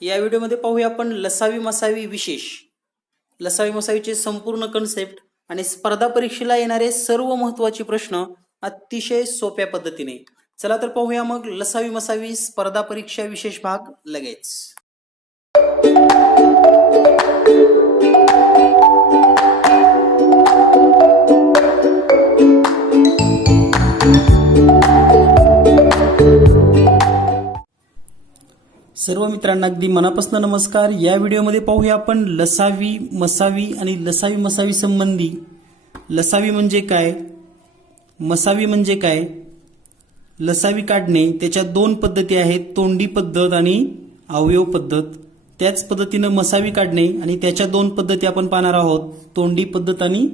या व्हिडिओमध्ये पाहूया आपण लसावी मसावी विशेष, लसावी मसावीचे संपूर्ण कन्सेप्ट आणि स्पर्धा परीक्षेला येणारे सर्व महत्त्वाचे प्रश्न अतिशय सोप्या पद्धतीने. चला तर पाहूया मग लसावी मसावी स्पर्धा परीक्षा विशेष भाग लगेच. सर्व मित्रांना अगदी मनापासून नमस्कार. या व्हिडिओमध्ये पाहूया आपण लसावी मसावी आणि लसावी मसावी संबंधी. लसावी म्हणजे काय, मसावी म्हणजे काय, लसावी काढणे त्याच्या दोन पद्धती आहेत, तोंडी पद्धत आणि अवयव पद्धत. त्याच पद्धतीनं मसावी काढणे आणि त्याच्या दोन पद्धती आपण पाहणार आहोत, तोंडी पद्धत आणि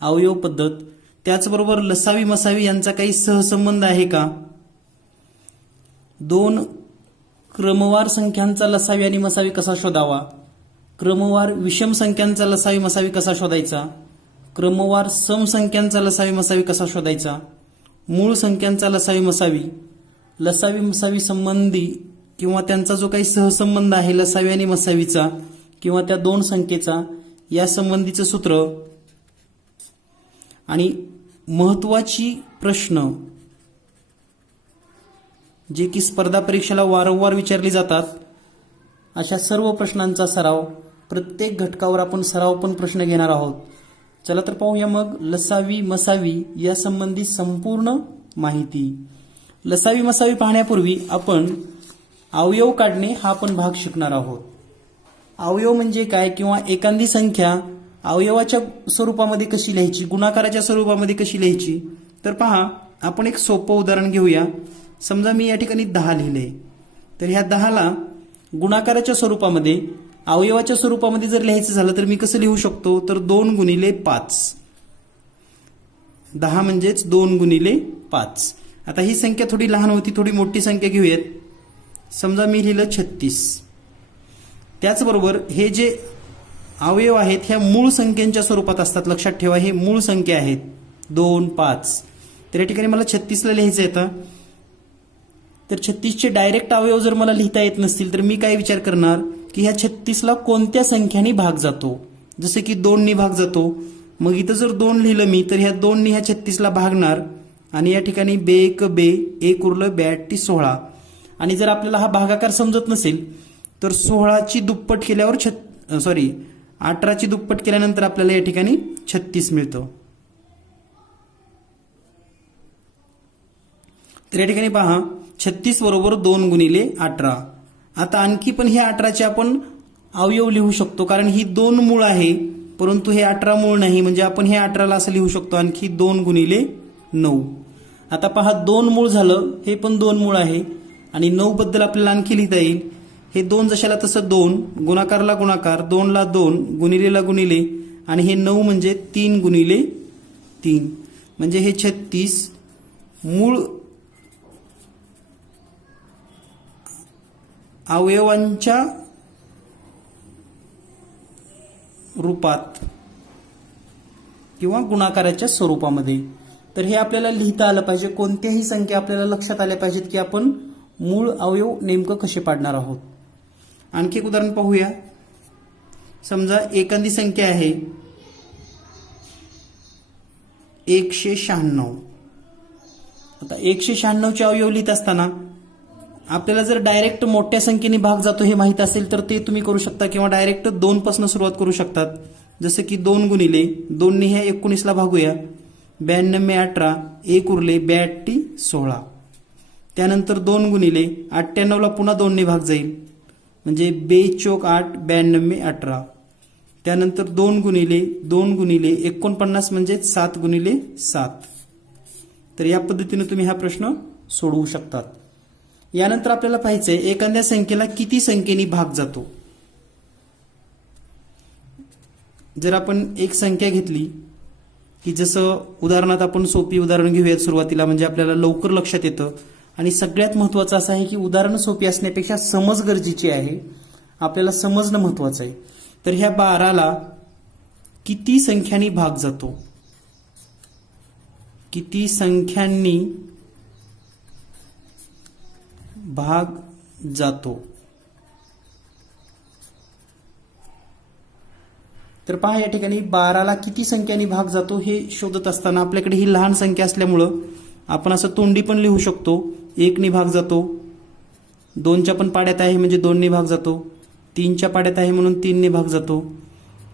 अवयव पद्धत. त्याचबरोबर लसावी मसावी यांचा काही सहसंबंध आहे का, दोन क्रमवार संख्यांचा लसावी आणि मसावी कसा शोधावा, क्रमवार विषम संख्यांचा लसावी मसावी कसा शोधायचा, क्रमवार सम संख्यांचा लसावी मसावी कसा शोधायचा, मूळ संख्यांचा लसावी मसावी, लसावी मसावी संबंधी किंवा त्यांचा जो काही सहसंबंध आहे लसावी आणि मसावीचा किंवा त्या दोन संख्येचा, या संबंधीचं सूत्र आणि महत्वाची प्रश्न जे की स्पर्धा परीक्षेला वारंवार विचारले जातात, अशा सर्व प्रश्नांचा सराव, प्रत्येक घटकावर आपण सराव पण प्रश्न घेणार आहोत. चला तर पाहूया मग लसावी मसावी या संबंधी संपूर्ण माहिती. लसावी मसावी पाहण्यापूर्वी आपण अवयव काढणे हा पण भाग शिकणार आहोत. अवयव म्हणजे काय किंवा एखादी संख्या अवयवाच्या स्वरूपामध्ये कशी लिहायची, गुणाकाराच्या स्वरूपामध्ये कशी लिहायची. तर पहा, आपण एक सोपं उदाहरण घेऊया. समजा मी या ठिकाणी 10 लिहिले, तर ह्या 10ला गुणाकाराच्या स्वरूपामध्ये अवयवाच्या स्वरूपामध्ये जर लिहायचं झालं तर मी कसं लिहू शकतो, तर 2 गुणिले 5. 10 म्हणजेच 2 गुणिले 5. आता ही संख्या थोडी लहान होती, थोडी मोठी संख्या घेऊयात. समजा मी लिहिलं 36. त्याचबरोबर हे जे अवयव आहेत ह्या मूळ संख्यांच्या स्वरूपात असतात, लक्षात ठेवा, हे मूळ संख्या आहेत 2, 5. तर या ठिकाणी मला 36ला लिहायचं येतं. तर 36चे डायरेक्ट अवयव जर मला लिहिता येत नसतील तर मी काय विचार करणार की ह्या 36ला कोणत्या संख्याने भाग जातो. जसे की 2 नी भाग जातो, मग इथं जर 2 लिहिलं मी तर ह्या 2 नी ह्या 36ला भागणार आणि या ठिकाणी बे एक बे, एक उरलं 82 16. आणि जर आपल्याला हा भागाकार समजत नसेल तर 16ची दुप्पट केल्यावर 18ची दुप्पट केल्यानंतर आपल्याला या ठिकाणी 36 मिळतं. तर या ठिकाणी पहा, 36 बरोबर 2 गुणिले 18. आता आणखी पण ह्या 18चे आपण अवयव लिहू शकतो, कारण ही 2 मूळ आहे परंतु हे 18 मूळ नाही, म्हणजे आपण हे 18ला असं लिहू शकतो आणखी 2 गुणिले 9. आता पहा, 2 मूळ झालं, हे पण 2 मूळ आहे आणि 9 बद्दल आपल्याला आणखी लिहिता येईल. हे 2 जशाला तसं 2, गुणाकारला गुणाकार, 2ला 2, गुणिलेला गुणिले आणि हे 9 म्हणजे 3 गुणिले 3, म्हणजे हे 36 मूळ अवयवांच्या रूपात किंवा गुणाकाराच्या स्वरूपामध्ये. तर हे आपल्याला लिहिता आलं पाहिजे. कोणत्याही संख्या आपल्याला लक्षात आल्या पाहिजेत की आपण मूळ अवयव नेमकं कसे पाडणार आहोत. आणखी एक उदाहरण पाहूया. समजा एखादी संख्या आहे 196. आता 196चे अवयव लिहित असताना आपल्याला जर डायरेक्ट मोठ्या संख्येने भाग जातो हे माहित असेल तर ते तुम्ही करू शकता किंवा डायरेक्ट 2 पासून सुरुवात करू शकतात. जसं की 2 गुणिले 2 ने ह्या 19ला भागूया, 92 18, 1 उरले 82 16. त्यानंतर 2 गुणिले 98ला पुन्हा 2 ने भाग जाईल, म्हणजे 2 चौक 8, 92 18. त्यानंतर 2 गुणिले 49 म्हणजे 7 गुणिले 7. तर या पद्धतीने तुम्ही हा प्रश्न सोडवू शकतात. यानंतर आपल्याला पाहायचंय एखाद्या संख्येला किती संख्येने भाग जातो. जर आपण एक संख्या घेतली की, जसं उदाहरणात आपण सोपी उदाहरण घेऊयात सुरुवातीला, म्हणजे आपल्याला लवकर लक्षात येतं. आणि सगळ्यात महत्वाचं असं आहे की उदाहरण सोपी असण्यापेक्षा समज गरजेची आहे, आपल्याला समजणं महत्वाचं आहे. तर ह्या 12ला किती संख्यांनी भाग जातो, किती संख्यांनी भाग जातो. तर पहा या ठिकाणी 12ला किती संख्यानी भाग जातो हे शोधत असताना आपल्याकडे ही लहान संख्या असल्यामुळं आपण असं तोंडी पण लिहू शकतो. 1नी भाग जातो, 2च्या पण पाड्यात आहे म्हणजे 2नी भाग जातो, 3च्या पाड्यात आहे म्हणून 3नी भाग जातो,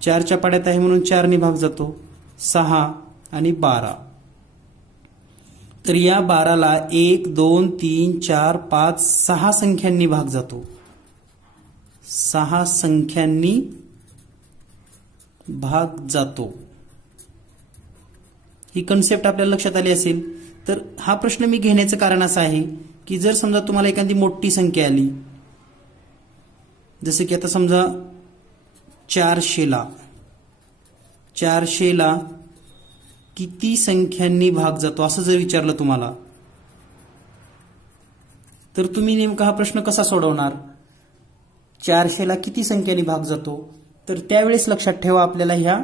4च्या पाड्यात आहे म्हणून 4नी भाग जातो, 6 आणि 12. तर या 12ला 1 2 3 4 5 6 संख्यांनी भाग जातो. 6 संख्यांनी भाग जातो. ही कन्सेप्ट आपल्याला लक्षात आली असेल. तर हा प्रश्न मी घेण्याचं कारण असं आहे की जर समजा तुम्हाला एखादी मोठी संख्या आली, जसं की आता समजा 400ला किती संख्यांनी भाग जातो असं जर विचारलं तुम्हाला, तर तुम्ही नेमका हा प्रश्न कसा सोडवणार? 400ला किती संख्यांनी भाग जातो? तर त्यावेळेस लक्षात ठेवा आपल्याला ह्या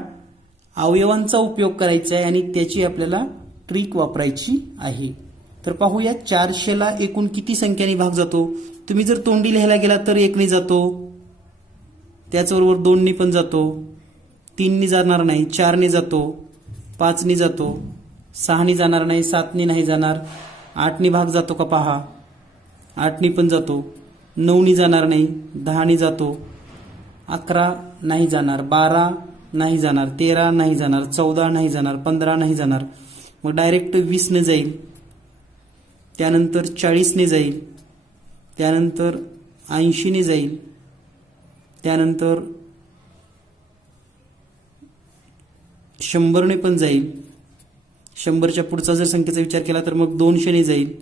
अवयवांचा उपयोग करायचा आहे आणि त्याची आपल्याला ट्रिक वापरायची आहे. तर पाहूया 400ला एकूण किती संख्यांनी भाग जातो. तुम्ही जर तोंडी लिहायला गेला तर 1नी जातो, त्याचबरोबर 2नी पण जातो, 3नी जाणार नाही, 4नी जातो, 5नी जातो, 6नी जाणार नाही, 7नी नाही जाणार, 8नी भाग जातो का पहा, 8नी पण जातो, 9नी जाणार नाही, 10नी जातो, 11 नाही जाणार, 12 नाही जाणार, 13 नाही जाणार, 14 नाही जाणार, 15 नाही जाणार. मग डायरेक्ट 20ने जाईल, त्यानंतर 40ने जाईल, त्यानंतर 80ने जाईल, त्यानंतर 100ने पण जाईल. 100च्या पुढचा जर संख्येचा विचार केला तर मग 200ने जाईल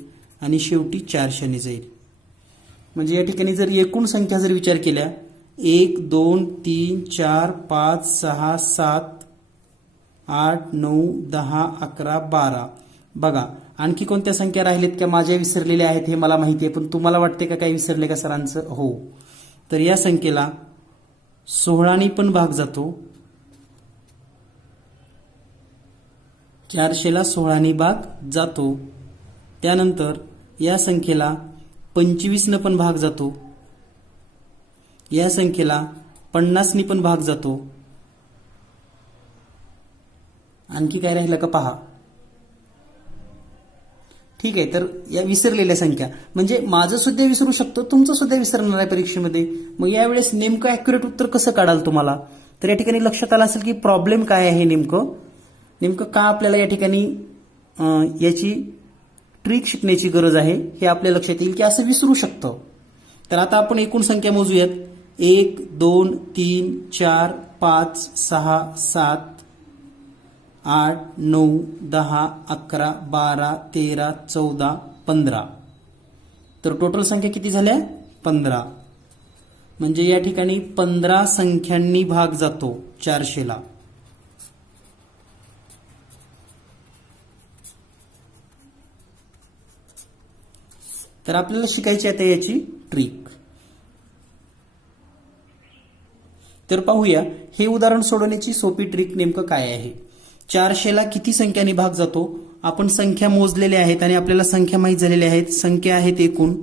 आणि शेवटी 400ने जाईल. म्हणजे या ठिकाणी जर एकूण संख्या जर विचार केल्या 1 2 3 4 5 6 7 8 9 10 11 12. बघा आणखी कोणत्या संख्या राहिलेत का माझ्या विसरलेल्या आहेत हे मला माहिती आहे, पण तुम्हाला वाटते का काही विसरले का सरांचं? हो. तर या संख्येला 16नी पण भाग जातो. 400ला 16नी भाग जातो. त्यानंतर या संख्येला 25ने पण भाग जातो. या संख्येला 50नी पण भाग जातो. आणखी काय राहिलं का पहा. ठीक आहे. तर या विसरलेल्या संख्या म्हणजे माझं सुद्धा विसरू शकतो, तुमचं सुद्धा विसरणार आहे परीक्षेमध्ये. मग यावेळेस नेमकं ॲक्युरेट उत्तर कसं काढाल तुम्हाला? तर या ठिकाणी लक्षात आलं असेल की प्रॉब्लेम काय आहे, नेमकं का आपल्याला या ठिकाणी याची ट्रिक शिकण्याची गरज आहे हे आपल्या लक्षात येईल की असं विसरू शकतं. तर आता आपण एकूण संख्या मोजूयात. 1 2 3 4 5 6 7 8 9 10 11 12 13 14 15. तर टोटल संख्या किती झाल्या? 15. म्हणजे या ठिकाणी 15 संख्यांनी भाग जातो 400ला. तर आपल्याला शिकायची आता याची ट्रिक. तर पाहूया हे उदाहरण सोडवण्याची सोपी ट्रिक नेमकं काय आहे. 400ला किती संख्यांनी भाग जातो? आपण संख्या मोजलेल्या आहेत आणि आपल्याला संख्या माहीत झालेल्या आहेत. संख्या आहेत एकूण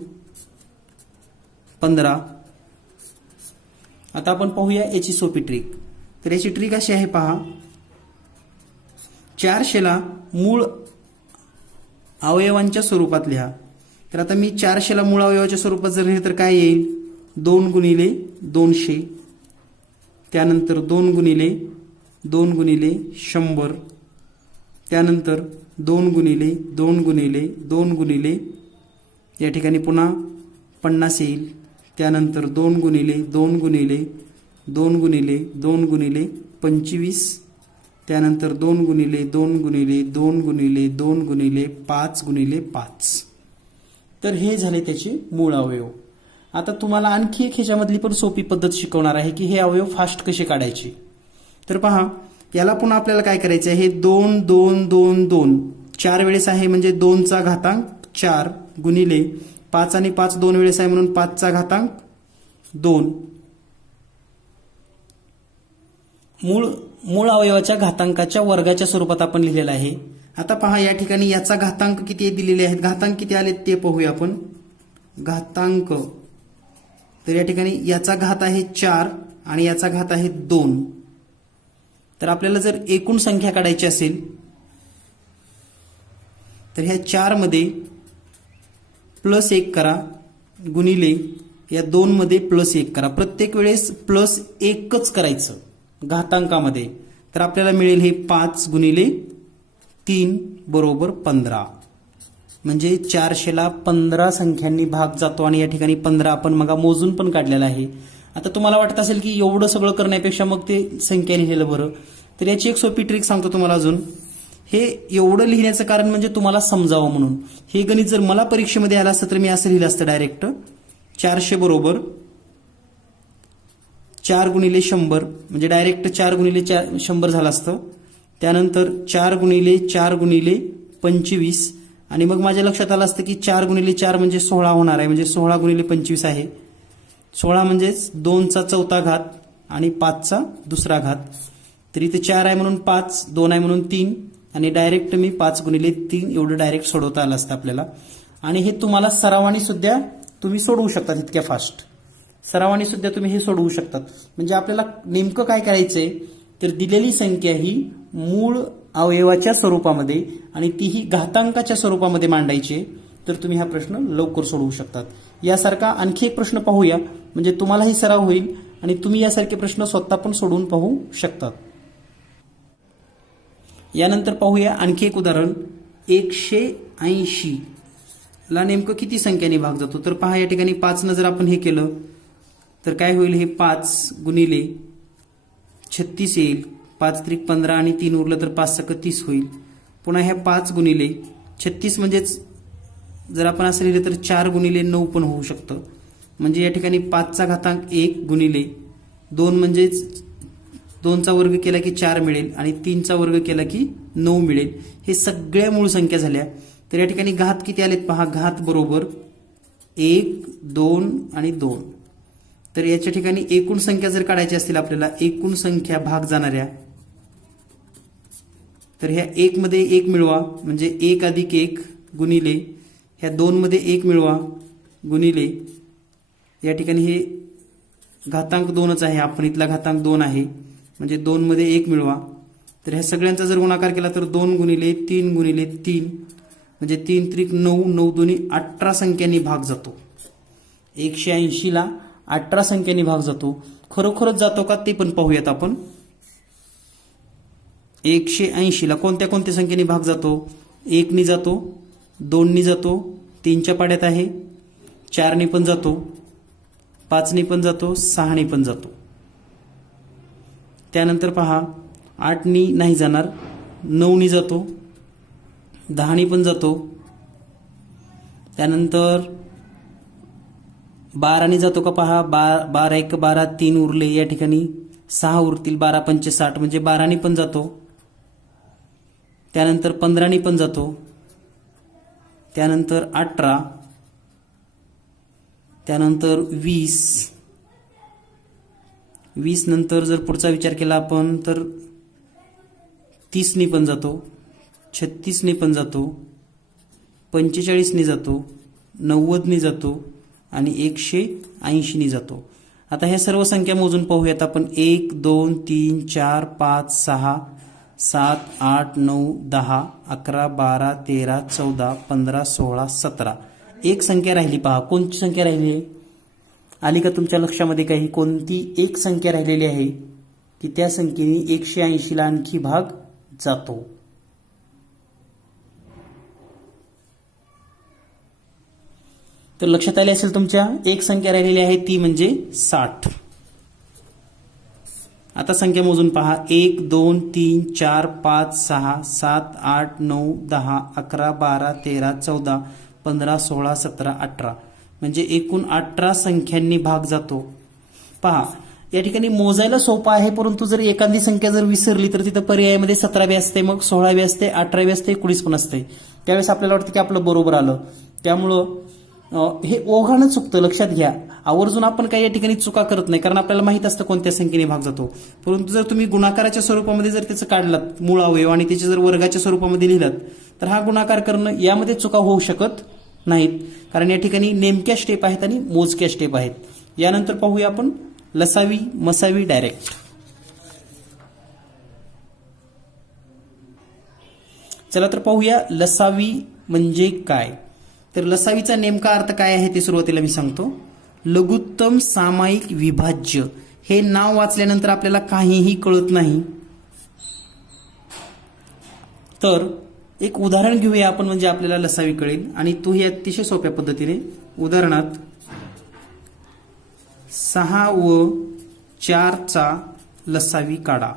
15. आता आपण पाहूया याची सोपी ट्रिक. तर याची ट्रिक अशी आहे पहा. 400ला मूळ अवयवांच्या स्वरूपात लिहा. तर आता मी 400ला मूळ अवयवाच्या स्वरूपात जर लिहिले तर काय येईल? 2 गुणिले 200, त्यानंतर 2 गुणिले 2 गुणिले 100, त्यानंतर 2 गुणिले 2 गुणिले 2 गुणिले या ठिकाणी पुन्हा 50 येईल, त्यानंतर 2 गुणिले 2 गुणिले 2 गुणिले 2 गुणिले 25, त्यानंतर 2 गुणिले 2 गुणिले 2 गुणिले 2 गुणिले 5 गुणिले 5. तर हे झाले त्याचे मूळ अवयव. आता तुम्हाला आणखी एक ह्याच्यामधली पण सोपी पद्धत शिकवणार आहे की हे अवयव फास्ट कसे काढायचे. तर पहा याला पुन्हा आपल्याला काय करायचं आहे. 2 2 2 2 4 वेळेस आहे म्हणजे 2चा घातांक 4 गुणिले 5 आणि 5 2 वेळेस आहे म्हणून 5चा घातांक 2. मूळ अवयवाच्या घातांकाच्या वर्गाच्या स्वरूपात आपण लिहिलेला आहे. आता पहा या ठिकाणी याचा घातांक किती दिलेले आहेत, घातांक किती आलेत ते पाहूया आपण. घातांक तर या ठिकाणी याचा घात आहे 4 आणि याचा घात आहे 2. तर आपल्याला जर एकूण संख्या काढायची असेल तर ह्या 4 मध्ये +1 करा गुणिले या 2 मध्ये +1 करा. प्रत्येक वेळेस +1च करायचं घातांकामध्ये. तर आपल्याला मिळेल हे 5 गुणिले 3 बरोबर 15. म्हणजे 400ला 15 संख्यांनी भाग जातो आणि या ठिकाणी 15 आपण मग मोजून पण काढलेला आहे. आता तुम्हाला वाटत असेल की एवढं सगळं करण्यापेक्षा मग ते संख्या लिहिलेलं बरं. तर याची एक सोपी ट्रिक सांगतो तुम्हाला अजून. हे एवढं लिहिण्याचं कारण म्हणजे तुम्हाला समजावं म्हणून. हे गणित जर मला परीक्षेमध्ये आलं असतं तर मी असं लिहिलं असतं डायरेक्ट. 400 बरोबर 4 गुणिले 100 म्हणजे डायरेक्ट 4 गुणिले 100 झालं असतं. त्यानंतर 4 गुणिले 4 गुणिले 25 आणि मग माझ्या लक्षात आलं असतं की 4 गुणिले 4 म्हणजे 16 होणार आहे. म्हणजे 16 गुणिले 25 आहे. 16 म्हणजेच 2चा चौथा घात आणि 5चा दुसरा घात. तर इथे 4 आहे म्हणून 5, 2 आहे म्हणून 3 आणि डायरेक्ट मी 5 गुणिले 3 एवढं डायरेक्ट सोडवता आलं असतं आपल्याला. आणि हे तुम्हाला सरावानी सुद्धा तुम्ही सोडवू शकतात इतक्या फास्ट. सरावानी सुद्धा तुम्ही हे सोडवू शकतात. म्हणजे आपल्याला नेमकं काय करायचंय तर दिलेली संख्या ही मूळ अवयवाच्या स्वरूपामध्ये आणि तीही घातांकाच्या स्वरूपामध्ये मांडायची. तर तुम्ही हा प्रश्न लवकर सोडवू शकतात. यासारखा आणखी एक प्रश्न पाहूया म्हणजे तुम्हालाही सराव होईल आणि तुम्ही यासारखे प्रश्न स्वतः पण सोडवून पाहू शकतात. यानंतर पाहूया आणखी एक उदाहरण. 180 ला नेमकं किती संख्याने भाग जातो. तर पहा या ठिकाणी 5 न जर आपण हे केलं तर काय होईल. हे 5 गुणिले 36 येईल. 5 त्रिक 15 आणि 3 उरलं तर 5 × 30 होईल. पुन्हा ह्या 5 गुणिले 36 म्हणजेच जर आपण असं लिहिलं तर 4 गुणिले 9 पण होऊ शकतं. म्हणजे या ठिकाणी 5चा घातांक 1 गुणिले 2 म्हणजेच 2चा वर्ग केला की 4 मिळेल आणि 3चा वर्ग केला की 9 मिळेल. हे सगळ्या मूळ संख्या झाल्या. तर या ठिकाणी घात किती आलेत पहा. घात बरोबर 1, 2 आणि 2. तर याच्या ठिकाणी एकूण संख्या जर काढायची असतील आपल्याला एकूण संख्या भाग जाणाऱ्या तर ह्या 1 मध्ये 1 मिळवा म्हणजे 1 + 1 गुणिले ह्या 2 मध्ये 1 मिळवा गुणिले या ठिकाणी हे घातांक 2च आहे. आपण इथला घातांक 2 आहे म्हणजे 2 मध्ये 1 मिळवा. तर ह्या सगळ्यांचा जर गुणाकार केला तर 2 गुणिले 3 गुणिले 3 म्हणजे 3 त्रिक 9, 9 दुनी 18 संख्यांनी भाग जातो. 180ला 18 संख्यांनी भाग जातो. खरोखरच जातो का ते पण पाहूयात आपण. 180ला कोणत्या कोणत्या संख्येने भाग जातो. 1 नी जातो, 2 नी जातो, 3च्या पाड्यात आहे, 4 नी पण जातो, 5 नी पण जातो, 6 नी पण जातो. त्यानंतर पहा 8 नी नाही जाणार, 9 नी जातो, 10 नी पण जातो. त्यानंतर 12 नी जातो का पहा. 12 1 12 3 उरले या ठिकाणी 6 उरतील. 12 पंचे 60 म्हणजे 12 नी पण जातो. त्यानंतर 15 नी पण जातो. त्यानंतर 18, त्यानंतर 20 नंतर जर पुढचा विचार केला आपण तर 30 नी पण जातो, 36 नी पण जातो, 45 नी जातो, 90 नी जातो आणि 180 नी जातो. आता ह्या सर्व संख्या मोजून पाहूयात आपण. 1 2 3 4 5 6 7 8 9 10 11 12 13 14 15 16 17. एक संख्या राहिली पहा. कोणती संख्या राहिली आहे. आली का तुमच्या लक्षामध्ये काही. कोणती एक संख्या राहिलेली आहे की त्या संख्येने 180ला आणखी भाग जातो. तर लक्षात आले असेल तुमच्या. एक संख्या राहिलेली आहे ती म्हणजे 60. आता संख्या मोजून पहा. 1 2 3 4 5 6 7 8 9 10 11 12 13 14 15 16 17 18 म्हणजे एकूण 18 संख्यांनी भाग जातो. पहा या ठिकाणी मोजायला सोपं आहे, परंतु जर एखादी संख्या जर विसरली तर तिथं पर्यायामध्ये 17 असते, मग 16 असते, 18 असते, 19 पण असते. त्यावेळेस आपल्याला वाटतं की आपलं बरोबर आलं. त्यामुळं हे ओघानं चुकतं. लक्षात घ्या. आवर्जून आपण काही या ठिकाणी चुका करत नाही कारण आपल्याला माहित असतं कोणत्या संख्येने भाग जातो. परंतु जर तुम्ही गुणाकाराच्या स्वरूपामध्ये जर त्याचं काढलात मूळ अवयव आणि त्याचे जर वर्गाच्या स्वरूपामध्ये लिहिलात तर हा गुणाकार करणं यामध्ये चुका होऊ शकत नाहीत. कारण या ठिकाणी नेमक्या स्टेप आहेत आणि मोजक्या स्टेप आहेत. यानंतर पाहूया आपण लसावी मसावी डायरेक्ट. चला तर पाहूया लसावी म्हणजे काय. तर लसावीचा नेमका अर्थ काय आहे ते सुरुवातीला मी सांगतो. लघुत्तम सामायिक विभाज्य. हे नाव वाचल्यानंतर आपल्याला काहीही कळत नाही, तर एक उदाहरण घेऊया आपण, म्हणजे आपल्याला लसावी कळेल. आणि तोही अतिशय सोप्या पद्धतीने. उदाहरणात 6 व 4चा लसावी काढा.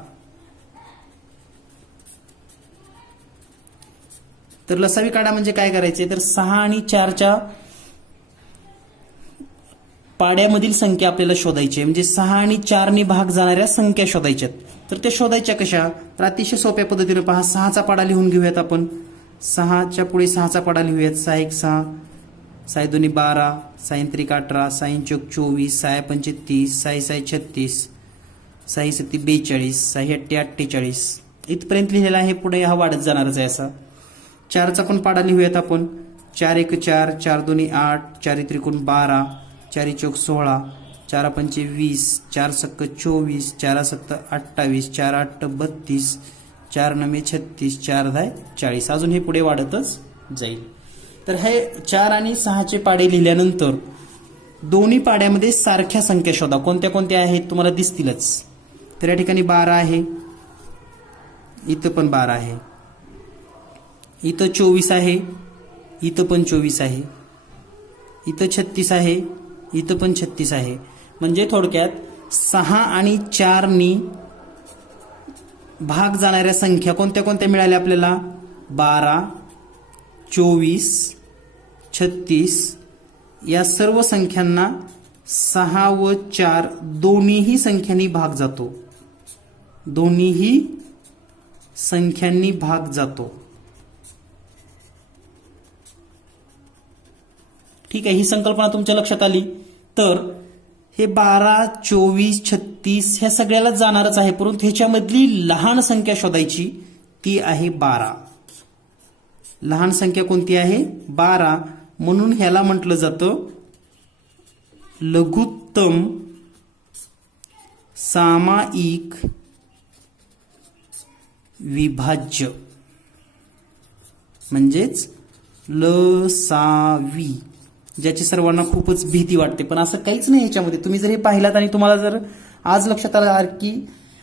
तर लसावी काढा म्हणजे काय करायचे, तर 6 आणि 4च्या पाड्यामधील संख्या आपल्याला शोधायची आहे. म्हणजे 6 आणि 4ने भाग जाणाऱ्या संख्या शोधायच्यात. तर त्या शोधायच्या कशा, तर अतिशय सोप्या पद्धतीने पहा. 6चा पाडा लिहून घेऊयात आपण. 6च्या पुढे 6चा पाडा लिहूयात. 6 1 6, 6 2 12, 6 3 18, 6 4 24, 6 5 30, 6 6 36, 6 7 42, 6 8 48. इथपर्यंत लिहिलेला आहे. पुढे हा वाढत जाणारच आहे असा. 4चा पण पाडा लिहूयात आपण. 4 1 4, 4 2 8, 4 3 12, 4 4 16, 4 5 20, 4 6 24, 4 7 28, 4 8 32, 4 9 36, 4 10 40. अजून हे पुढे वाढतच जाईल. तर हे 4 आणि 6चे पाडे लिहिल्यानंतर दोन्ही पाड्यामध्ये सारख्या संख्या शोधा. कोणत्या कोणत्या आहेत तुम्हाला दिसतीलच. तर या ठिकाणी 12 आहे, इथं पण 12 आहे, इथं 24 आहे, इथं पण 24 आहे, इथं 36 आहे, इथं पण 36 आहे. म्हणजे थोडक्यात 6 आणि 4नी भाग जाणाऱ्या संख्या कोणत्या कोणत्या मिळाल्या आपल्याला, 12, 24, 36. या सर्व संख्यांना 6 व 4 दोन्हीही संख्यांनी भाग जातो. दोन्हीही संख्यांनी भाग जातो. ठीक आहे, ही संकल्पना तुमच्या लक्षात आली. तर हे 12, 24, 36 ह्या सगळ्याला जाणारच आहे, परंतु ह्याच्यामधली लहान संख्या शोधायची, ती आहे 12. लहान संख्या कोणती आहे, 12. म्हणून ह्याला म्हटलं जातं लघुत्तम सामायिक विभाज्य, म्हणजेच लसावी, ज्याची सर्वांना खूपच भीती वाटते. पण असं काहीच नाही ह्याच्यामध्ये. तुम्ही जर हे पाहिलात आणि तुम्हाला जर आज लक्षात आलं की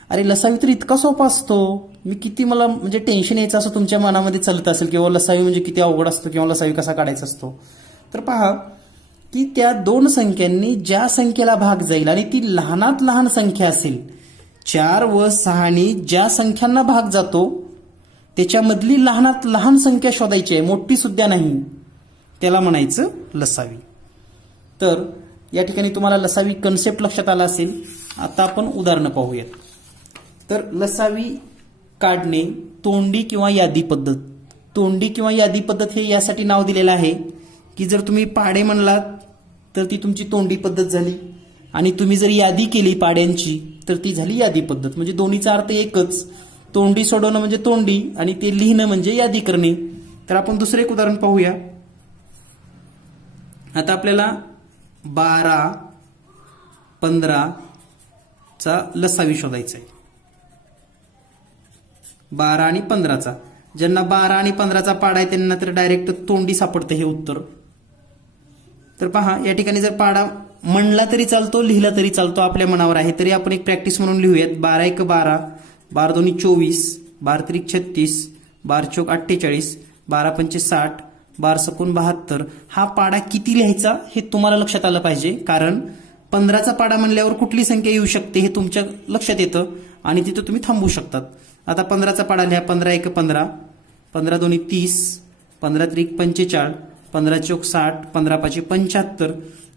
अरे लसावी तर इतका सोपा असतो, मी किती मला म्हणजे टेन्शन यायचं असं तुमच्या मनामध्ये चालत असेल, किंवा लसावी म्हणजे किती अवघड असतो, किंवा लसावी कसा काढायचा असतो, तर पहा की त्या दोन संख्यांनी ज्या संख्येला भाग जाईल आणि ती लहानात लहान संख्या असेल, 4 व 6नी ज्या संख्यांना भाग जातो त्याच्यामधली लहानात लहान संख्या शोधायची आहे, मोठी सुद्धा नाही, त्याला म्हणायचं लसावी. तर या ठिकाणी तुम्हाला लसावी कन्सेप्ट लक्षात आला असेल. आता आपण उदाहरणं पाहूयात. तर लसावी काढणे तोंडी किंवा यादी पद्धत. तोंडी किंवा यादी पद्धत हे यासाठी नाव दिलेलं आहे की जर तुम्ही पाडे म्हणलात तर ती तुमची तोंडी पद्धत झाली, आणि तुम्ही जर यादी केली पाड्यांची तर ती झाली यादी पद्धत. म्हणजे दोन्हीचा अर्थ एकच. तोंडी सोडवणं म्हणजे तोंडी आणि ते लिहिणं म्हणजे यादी करणे. तर आपण दुसरे एक उदाहरण पाहूया. आता आपल्याला 12, 15चा लसावी शोधायचा आहे. 12 आणि 15चा. ज्यांना 12 आणि 15चा पाडा आहे त्यांना तर डायरेक्ट तोंडी सापडतं हे उत्तर. तर पहा या ठिकाणी जर पाडा म्हणला तरी चालतो, लिहिला तरी चालतो, आपल्या मनावर आहे. तरी आपण एक प्रॅक्टिस म्हणून लिहूयात. 12 1 12, 12 2 24, 12 3 36, 12 4 48, 12 5 60, 12 7 72. हा पाडा किती लिहायचा हे तुम्हाला लक्षात आलं पाहिजे, कारण 15चा पाडा म्हणल्यावर कुठली संख्या येऊ शकते हे तुमच्या लक्षात येतं आणि तिथं तुम्ही थांबू शकतात. आता 15चा पाडा लिहा. 15 1 15, 15 2 30, 15 3 45, 15 4 60, 15 5 75.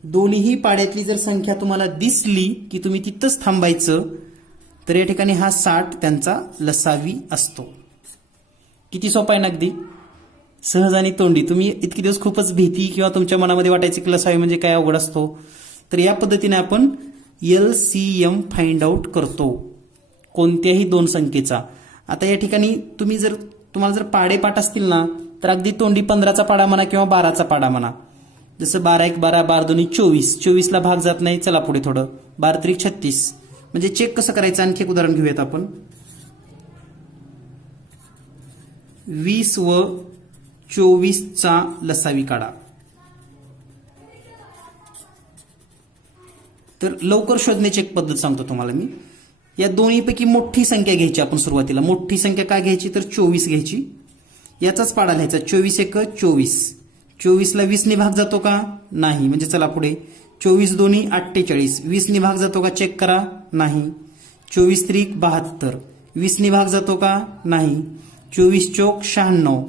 दोन्हीही पाड्यातली जर संख्या तुम्हाला दिसली की तुम्ही तिथंच थांबायचं. तर या ठिकाणी हा 60 त्यांचा लसावी असतो. किती सोपा आहे ना, अगदी सहज आणि तोंडी. तुम्ही इतके दिवस खूपच भीती किंवा तुमच्या मनामध्ये वाटायचे की लसावी म्हणजे काय अवघड असतो, तर या पद्धतीने आपण LCM फाइंड आउट करतो कोणत्याही दोन संख्येचा. आता या ठिकाणी तुम्हाला जर पाडे पाठ असतील ना, तर अगदी तोंडी 15चा पाडा म्हणा किंवा 12चा पाडा म्हणा. जसं 12 1 12, 12 2 24, 24ला भाग जात नाही. चला पुढे थोडं. 12 3 36. म्हणजे चेक कसं करायचं आणखी एक उदाहरण घेऊयात आपण. 20 व 24चा लसावी काढा. तर लवकर शोधण्याची एक पद्धत सांगतो तुम्हाला मी. या दोन्हीपैकी मोठी संख्या घ्यायची आपण सुरुवातीला. मोठी संख्या काय घ्यायची तर 24 घ्यायची. याचाच पाडा लिहायचा. 24 एक 24. 24ला 20 ने भाग जातो का नाही. म्हणजे चला पुढे. 24 दोन्ही 48. 20 ने भाग जातो का चेक करा नाही. 24 त्रिक 72. 20 ने भाग जातो का नाही. 24 चौक 96.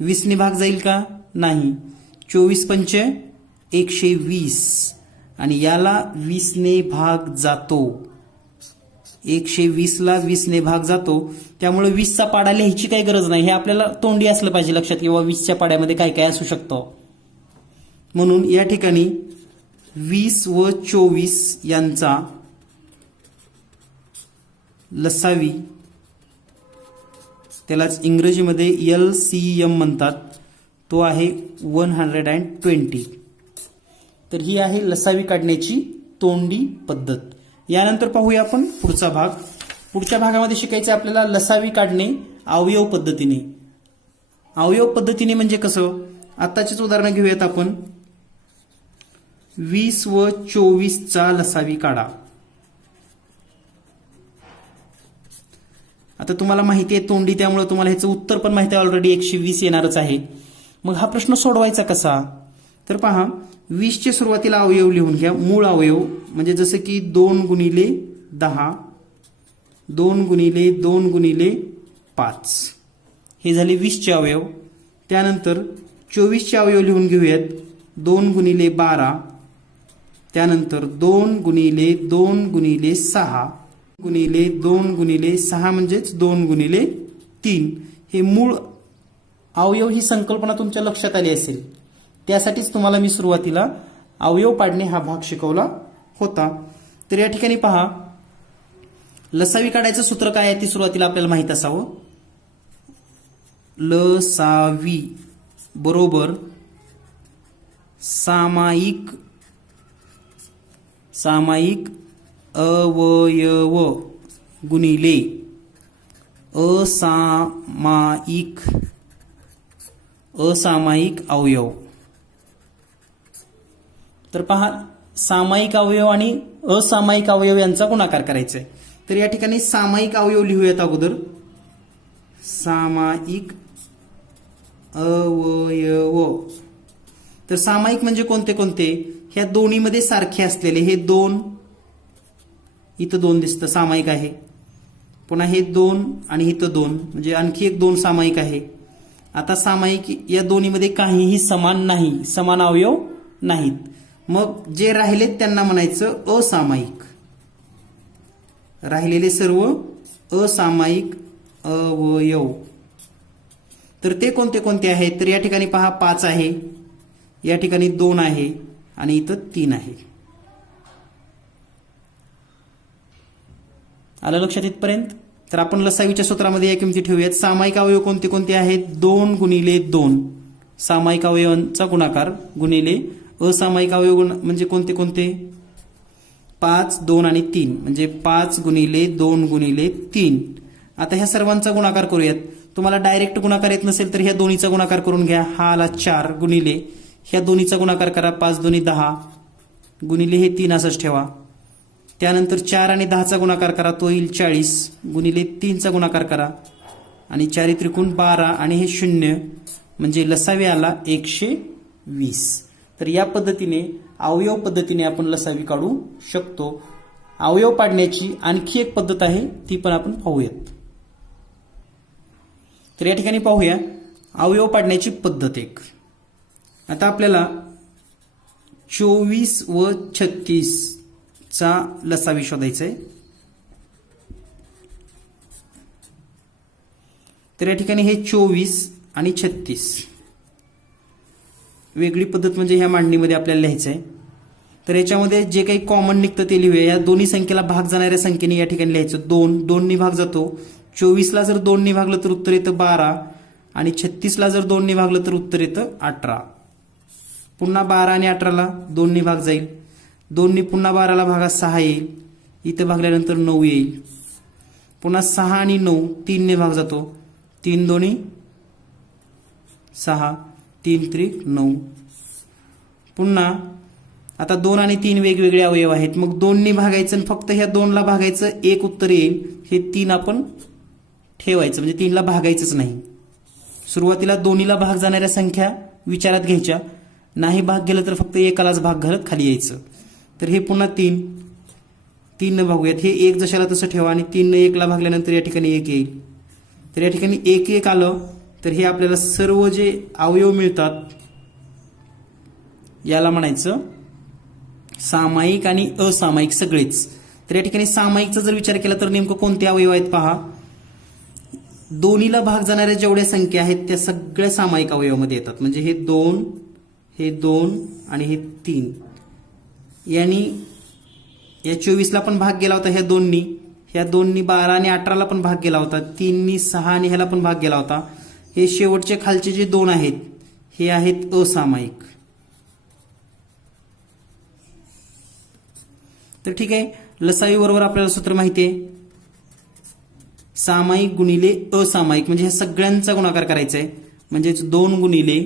20 ने भाग जाईल का नाही. 24 पंच 120 आणि याला 20 ने भाग जातो. 120 ला 20 ने भाग जातो. त्यामुळे 20चा पाडा लिहायची काही गरज नाही. हे आपल्याला तोंडी असलं पाहिजे लक्षात, किंवा 20च्या पाड्यामध्ये काय काय असू शकतो. म्हणून या ठिकाणी 20 व 24 यांचा लसावी, त्यालाच इंग्रजीमध्ये LCM म्हणतात, तो आहे 120. तर ही आहे लसावी काढण्याची तोंडी पद्धत. यानंतर पाहूया आपण पुढचा भाग. पुढच्या भागामध्ये शिकायचे आपल्याला लसावी काढणे अवयव पद्धतीने. अवयव पद्धतीने म्हणजे कसं, आताचेच उदाहरण घेऊयात आपण. 20 व 24चा लसावी काढा. आता तुम्हाला माहिती आहे तोंडी, त्यामुळे तुम्हाला ह्याचं उत्तर पण माहिती आहे ऑलरेडी. 120 येणारच आहे. मग हा प्रश्न सोडवायचा कसा, तर पहा 20चे सुरुवातीला अवयव लिहून घ्या. मूळ अवयव म्हणजे जसं की 2 गुणिले 10, 2 गुणिले 2 गुणिले 5, हे झाले 20चे अवयव. त्यानंतर 24चे अवयव लिहून घेऊयात. 2 गुणिले 12, त्यानंतर 2 गुणिले 2 गुणिले 6 गुणिले 2 गुणिले 6 म्हणजेच 2 गुणिले 3. हे मूळ अवयव ही संकल्पना तुमच्या लक्षात आली असेल. त्यासाठीच तुम्हाला मी सुरुवातीला अवयव पाडणे हा भाग शिकवला होता. तर या ठिकाणी पहा, लसावी काढायचं सूत्र काय आहे ते सुरुवातीला आपल्याला माहित असावं. लसावी बरोबर सामायिक अवयव गुणिले असामायिक अवयव. तर पहा, सामायिक अवयव आणि असामायिक अवयव यांचा गुणाकार करायचा आहे. तर या ठिकाणी सामायिक अवयव लिहूयात अगोदर. सामायिक अवयव. तर सामायिक म्हणजे कोणते कोणते, ह्या दोन्हीमध्ये सारखे असलेले. हे 2, इथं 2 दिसतं, सामायिक आहे. पुन्हा हे 2 आणि इथं 2, म्हणजे आणखी एक 2 सामायिक आहे. आता सामायिक या दोन्हीमध्ये काहीही समान नाही, समान अवयव नाहीत. मग जे राहिलेत त्यांना म्हणायचं असामायिक. राहिलेले सर्व असामायिक अवयव. तर ते कोणते कोणते आहेत, तर या ठिकाणी पहा 5 आहे, या ठिकाणी 2 आहे आणि इथं 3 आहे. आलं लक्षात इथपर्यंत. तर आपण लसावीच्या सूत्रामध्ये या किमती ठेवूयात. सामायिक अवयव कोणते कोणते आहेत, 2 गुणिले 2 सामायिक अवयवांचा गुणाकार गुणिले असामायिक अवयव म्हणजे कोणते कोणते, 5, 2 आणि 3, म्हणजे 5 गुणिले 2 गुणिले 3. आता ह्या सर्वांचा गुणाकार करूयात. तुम्हाला डायरेक्ट गुणाकार येत नसेल तर ह्या दोन्हीचा गुणाकार करून घ्या. हा आला 4 गुणिले ह्या दोन्हीचा गुणाकार करा. 5 दोन्ही 10 गुणिले हे 3 असंच ठेवा. त्यानंतर 4 आणि 10चा गुणाकार करा, तो येईल 40 गुणिले 3चा गुणाकार करा आणि 4 त्रिकोण 12 आणि हे 0 म्हणजे लसावी आला 120. तर या पद्धतीने अवयव पद्धतीने आपण लसावी काढू शकतो. अवयव पाडण्याची आणखी एक पद्धत आहे, ती पण आपण पाहूयात. तर या ठिकाणी पाहूया अवयव पाडण्याची पद्धत एक. आता आपल्याला 24 व 36 चा लसावी शोधायचा आहे. तर या ठिकाणी हे 24 आणि 36 वेगळी पद्धत म्हणजे ह्या मांडणीमध्ये आपल्याला लिहायचं आहे. तर याच्यामध्ये जे काही कॉमन निघतं ते लिहूया. या दोन्ही संख्येला भाग जाणाऱ्या संख्येने या ठिकाणी लिहायचं. 2 नी भाग जातो. 24ला जर 2 नी भागलं तर उत्तर येतं 12 आणि 36ला जर 2 नी भागलं तर उत्तर येतं 18. पुन्हा 12 आणि 18ला 2 नी भाग जाईल. 2 नी पुन्हा 12ला भागा 6 येईल. इथं भागल्यानंतर 9 येईल. पुन्हा 6 आणि 9 3 ने भाग जातो. 3 दोन्ही 6, 3 त्रिक 9. पुन्हा आता 2 आणि 3 वेगवेगळे अवयव आहेत, मग 2 भागायचं आणि फक्त ह्या 2ला भागायचं, एक उत्तर येईल. हे 3 आपण ठेवायचं, म्हणजे 3ला भागायचंच नाही. सुरुवातीला 2ला भाग जाणाऱ्या संख्या विचारात घ्यायच्या, नाही भाग गेलं तर फक्त एकालाच भाग घालत खाली यायचं. तर हे पुन्हा 3 न भागूयात, हे 1 जशाला तसं ठेवा आणि 3 न 1ला भागल्यानंतर या ठिकाणी 1 येईल. तर या ठिकाणी 1 आलं, तर हे आपल्याला सर्व जे अवयव मिळतात याला म्हणायचं सामायिक आणि असामायिक सगळेच. तर या ठिकाणी सामायिकचा जर विचार केला तर नेमकं कोणते अवयव आहेत पहा. 2ला भाग जाणाऱ्या जेवढ्या संख्या आहेत त्या सगळ्या सामायिक अवयवामध्ये येतात. म्हणजे हे 2 आणि हे 3 यांनी या 24ला पण भाग गेला होता, ह्या 2नी 12 आणि 18ला पण भाग गेला होता, 3नी 6 आणि ह्याला पण भाग गेला होता. हे शेवटचे खालचे जे 2 आहेत हे आहेत असामायिक. तर ठीक आहे, लसावी बरोबर आपल्याला सूत्र माहिती आहे, सामायिक गुणिले असामायिक, म्हणजे ह्या सगळ्यांचा गुणाकार करायचा आहे. म्हणजेच 2 गुणिले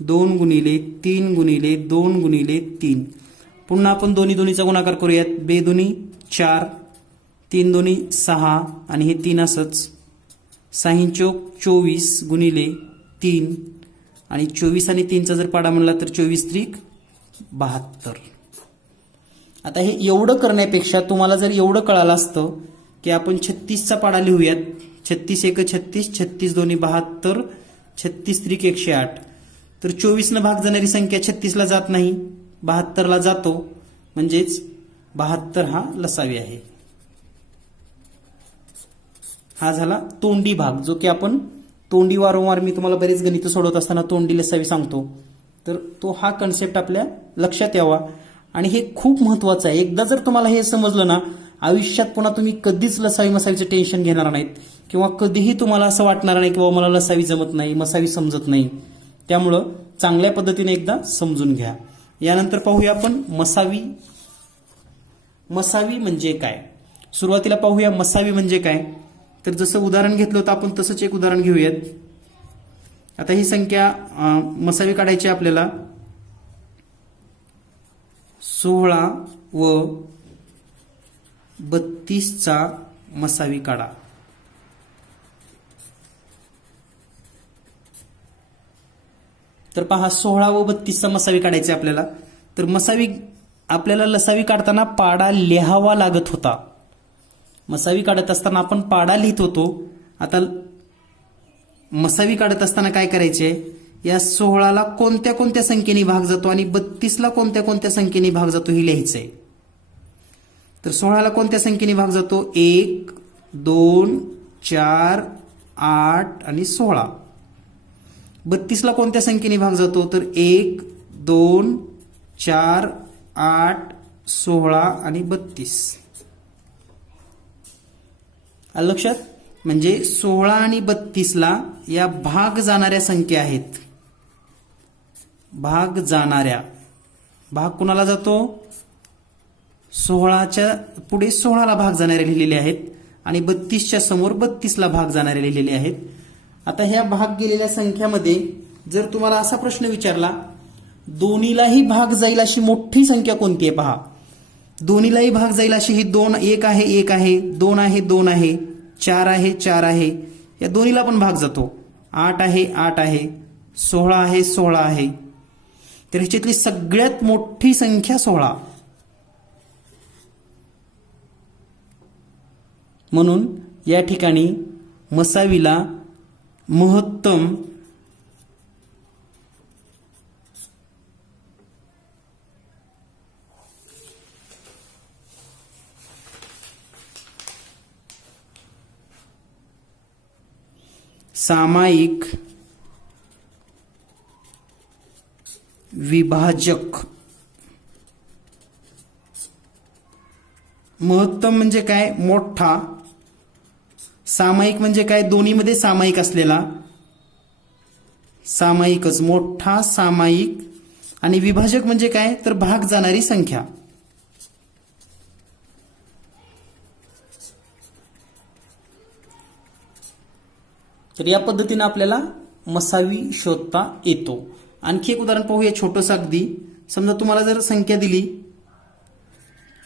3 गुणिले 2 गुणिले 3. पुन्हा आपण दोन्हीचा गुणाकार करूयात. 2 दुनी 4, 3 दुनी 6 आणि हे 3 असंच. 6 चोक 24 गुणिले 3 आणि 24 आणि 3चा जर पाडा म्हणला तर 24 त्रिक 72. आता हे एवढं करण्यापेक्षा तुम्हाला जर एवढं कळालं असतं की आपण 36चा पाडा लिहूयात. 36 एक 36, 36 दोन्ही 72, 36 त्रिक 108. तर 24 भाग जाणारी संख्या 36ला जात नाही, 72ला जातो. म्हणजेच 72 हा लसावी आहे. हा झाला तोंडी भाग, जो की आपण तोंडी वारंवार मी तुम्हाला बरेच गणित सोडवत असताना तोंडी लसावी सांगतो. तर तो हा कन्सेप्ट आपल्या लक्षात यावा. आणि हे खूप महत्वाचं आहे. एकदा जर तुम्हाला हे समजलं ना, आयुष्यात पुन्हा तुम्ही कधीच लसावी मसावीचं टेन्शन घेणार नाहीत किंवा कधीही तुम्हाला असं वाटणार नाही की बाबा मला लसावी जमत नाही, मसावी समजत नाही. त्यामुळं चांगल्या पद्धतीने एकदा समजून घ्या. यानंतर पाहूया आपण मसावी. मसावी म्हणजे काय? सुरुवातीला पाहूया मसावी म्हणजे काय. तर जसं उदाहरण घेतलं होतं आपण तसंच एक उदाहरण घेऊयात. आता ही संख्या मसावी काढायची आपल्याला. 16 व 32चा मसावी काढा. तर पहा 16 व 32चा मसावी काढायचा आपल्याला. तर मसावी आपल्याला लसावी काढताना पाडा लिहावा लागत होता. मसावी काढत असताना आपण पाडा लिहित होतो. आता मसावी काढत असताना काय करायचे, या 16ला कोणत्या कोणत्या संख्येने भाग जातो आणि 32ला कोणत्या कोणत्या संख्येने भाग जातो हे लिहायचंय. तर 16ला कोणत्या संख्येने भाग जातो, 1, 2, 4, 8 आणि 16. 32ला कोणत्या संख्येने भाग जातो, तर 1, 2, 4, 8, 16 आणि 32. आलं लक्षात? म्हणजे 16 आणि 32ला या भाग जाणाऱ्या संख्या आहेत. भाग जाणाऱ्या, भाग कुणाला जातो, 16च्या पुढे 16ला भाग जाणारे लिहिलेले आहेत आणि 32च्या समोर 32ला भाग जाणारे लिहिलेले आहेत. आता ह्या भाग गेलेल्या संख्यामध्ये जर तुम्हाला असा प्रश्न विचारला, दोन्हीलाही भाग जाईल अशी मोठी संख्या कोणती आहे पहा. दोन्हीलाही भाग जाईल अशी ही 2, 1 आहे 1 आहे, 2 आहे 2 आहे, 4 आहे 4 आहे, या दोन्हीला पण भाग जातो. 8 आहे 8 आहे, 16 आहे 16 आहे. तर ह्याच्यातली सगळ्यात मोठी संख्या 16. म्हणून या ठिकाणी मसावीला महत्तम सामायिक विभाजक. महत्तम म्हणजे काय, मोठा. सामायिक म्हणजे काय, दोन्हीमध्ये सामायिक असलेला. सामायिकच, मोठा सामायिक. आणि विभाजक म्हणजे काय, तर भाग जाणारी संख्या. तर या पद्धतीने आपल्याला मसावी शोधता येतो. आणखी एक उदाहरण पाहूया छोटंसं अगदी. समजा तुम्हाला जर संख्या दिली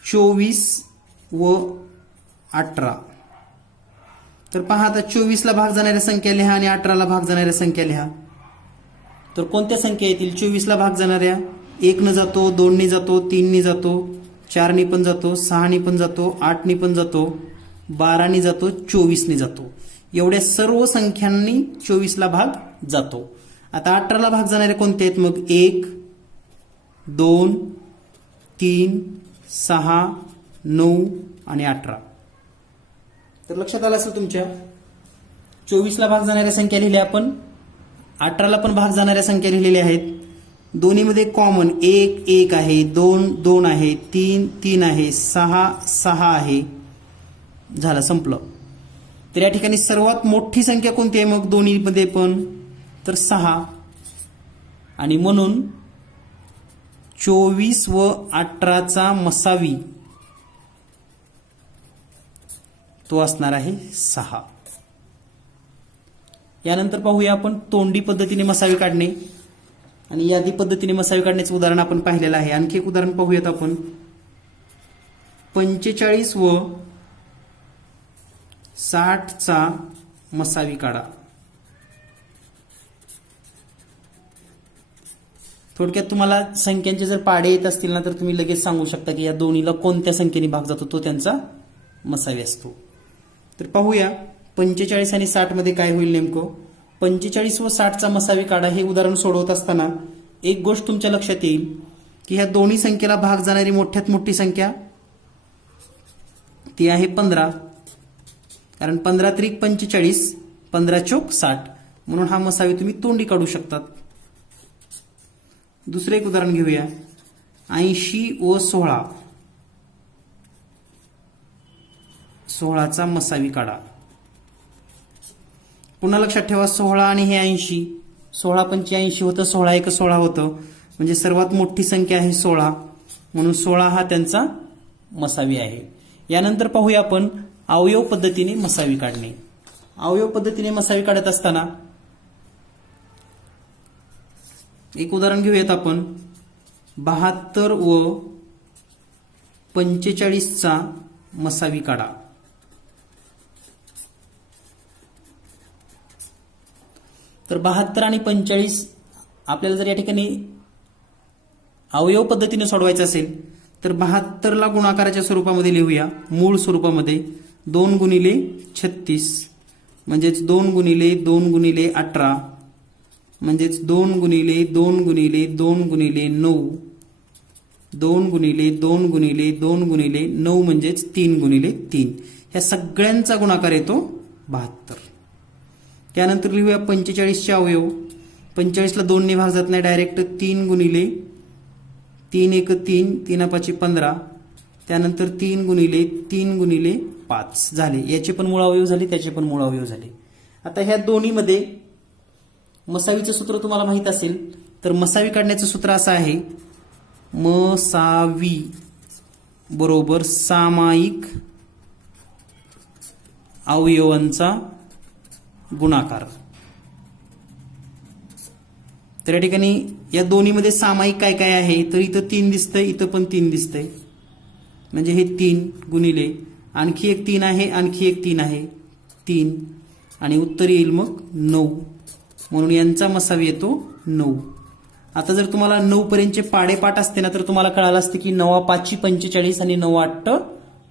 24 व 18, तर पहा आता 24 ला भाग जाणाऱ्या संख्या लिहा आणि 18 ला भाग जाणाऱ्या संख्या लिहा. तर कोणत्या संख्या येतील? 24 ला भाग जाणाऱ्या 1 ने जातो, 2 ने जातो, 3 ने जातो, 4 ने पण जातो, 6 ने पण जातो, 8 ने पण जातो, 12 ने जातो, 24 ने जातो. एवढ्या सर्व संख्यांनी 24 ला भाग जातो. आता 18 ला भाग जाणारे कोणते आहेत मग? 1, 2, 3, 6, 9 आणि 18. तर लक्षात आलं असेल तुमच्या. 24 ला भाग जाणाऱ्या संख्या लिहिल्या आपण, 18 ला पण भाग जाणाऱ्या संख्या लिहिलेल्या आहेत. दोन्हीमध्ये कॉमन 1 1 आहे, 2 2 आहे, 3 3 आहे, 6 6 आहे. झालं, संपलं. तर या ठिकाणी सर्वात मोठी संख्या कोणती आहे मग दोन्हीमध्ये पण? तर 6. आणि म्हणून 24 व 18चा मसावी तो असणार आहे 6. यानंतर पाहूया आपण तोंडी पद्धतीने मसावी काढणे आणि यादी पद्धतीने मसावी काढण्याचे उदाहरण आपण पाहिलेलं आहे. आणखी एक उदाहरण पाहूयात आपण. 45 व 60चा मसावी काढा. थोडक्यात तुम्हाला संख्यांचे जर पाडे येत असतील ना, तर तुम्ही लगेच सांगू शकता की या दोन्हीला कोणत्या संख्येने भाग जातो, तो त्यांचा मसावी असतो. तर पाहूया 45 आणि 60 मध्ये काय होईल नेमकं. 45 व 60चा मसावी काढा हे उदाहरण सोडवत असताना एक गोष्ट तुमच्या लक्षात येईल की ह्या दोन्ही संख्येला भाग जाणारी मोठ्यात मोठी संख्या ती आहे 15. कारण 15 त्रिक 45, 15 चोक 60, म्हणून हा मसावी तुम्ही तोंडी काढू शकतात. दुसरे एक उदाहरण घेऊया. 80 व 16, 16चा मसावी काढा. पुन्हा लक्षात ठेवा 16 आणि हे 80, 16 पंची 80 होतं, 16 एक 16 होतं, म्हणजे सर्वात मोठी संख्या आहे 16, म्हणून 16 हा त्यांचा मसावी आहे. यानंतर पाहूया आपण अवयव पद्धतीने मसावी काढणे. अवयव पद्धतीने मसावी काढत असताना एक उदाहरण घेऊयात आपण. 72 व 45चा मसावी काढा. तर 72 आणि 45 आपल्याला जर या ठिकाणी अवयव पद्धतीने सोडवायचं असेल तर 72 ला गुणाकाराच्या स्वरूपामध्ये लिहूया. मूळ स्वरूपामध्ये 2 गुणिले 36 म्हणजेच 2 गुणिले 2 गुणिले 18 म्हणजेच 2 गुणिले 2 गुणिले 2 गुणिले 9, 2 गुणिले 2 गुणिले 2 गुणिले 9 म्हणजेच 3 गुणिले 3. ह्या सगळ्यांचा गुणाकार येतो 72. त्यानंतर लिहूया 45चे अवयव. 45 ला 2 ने भाग जात नाही, डायरेक्ट 3 गुणिले 3 एक 3, 3 पाची 15, त्यानंतर 3 गुणिले 3 गुणिले 5 झाले. याचे पण मूळ अवयव झाले, त्याचे पण मूळ अवयव झाले. आता ह्या दोन्हीमध्ये मसावीचं सूत्र तुम्हाला माहित असेल, तर मसावी काढण्याचं सूत्र असं आहे. मसावी बरोबर सामायिक अवयवांचा गुणाकार. तर या ठिकाणी या दोन्हीमध्ये सामायिक काय काय आहे, तर इथं 3 दिसतंय, इथं पण 3 दिसतंय, म्हणजे हे 3 गुणिले आणखी एक 3 आहे, आणखी एक 3 आहे, 3 आणि उत्तर येईल मग 9, म्हणून यांचा मसावी येतो 9. आता जर तुम्हाला 9 पर्यंतचे पाडे पाठ असते ना, तर तुम्हाला कळालं असते की 9 पाची 45 आणि 9 आठ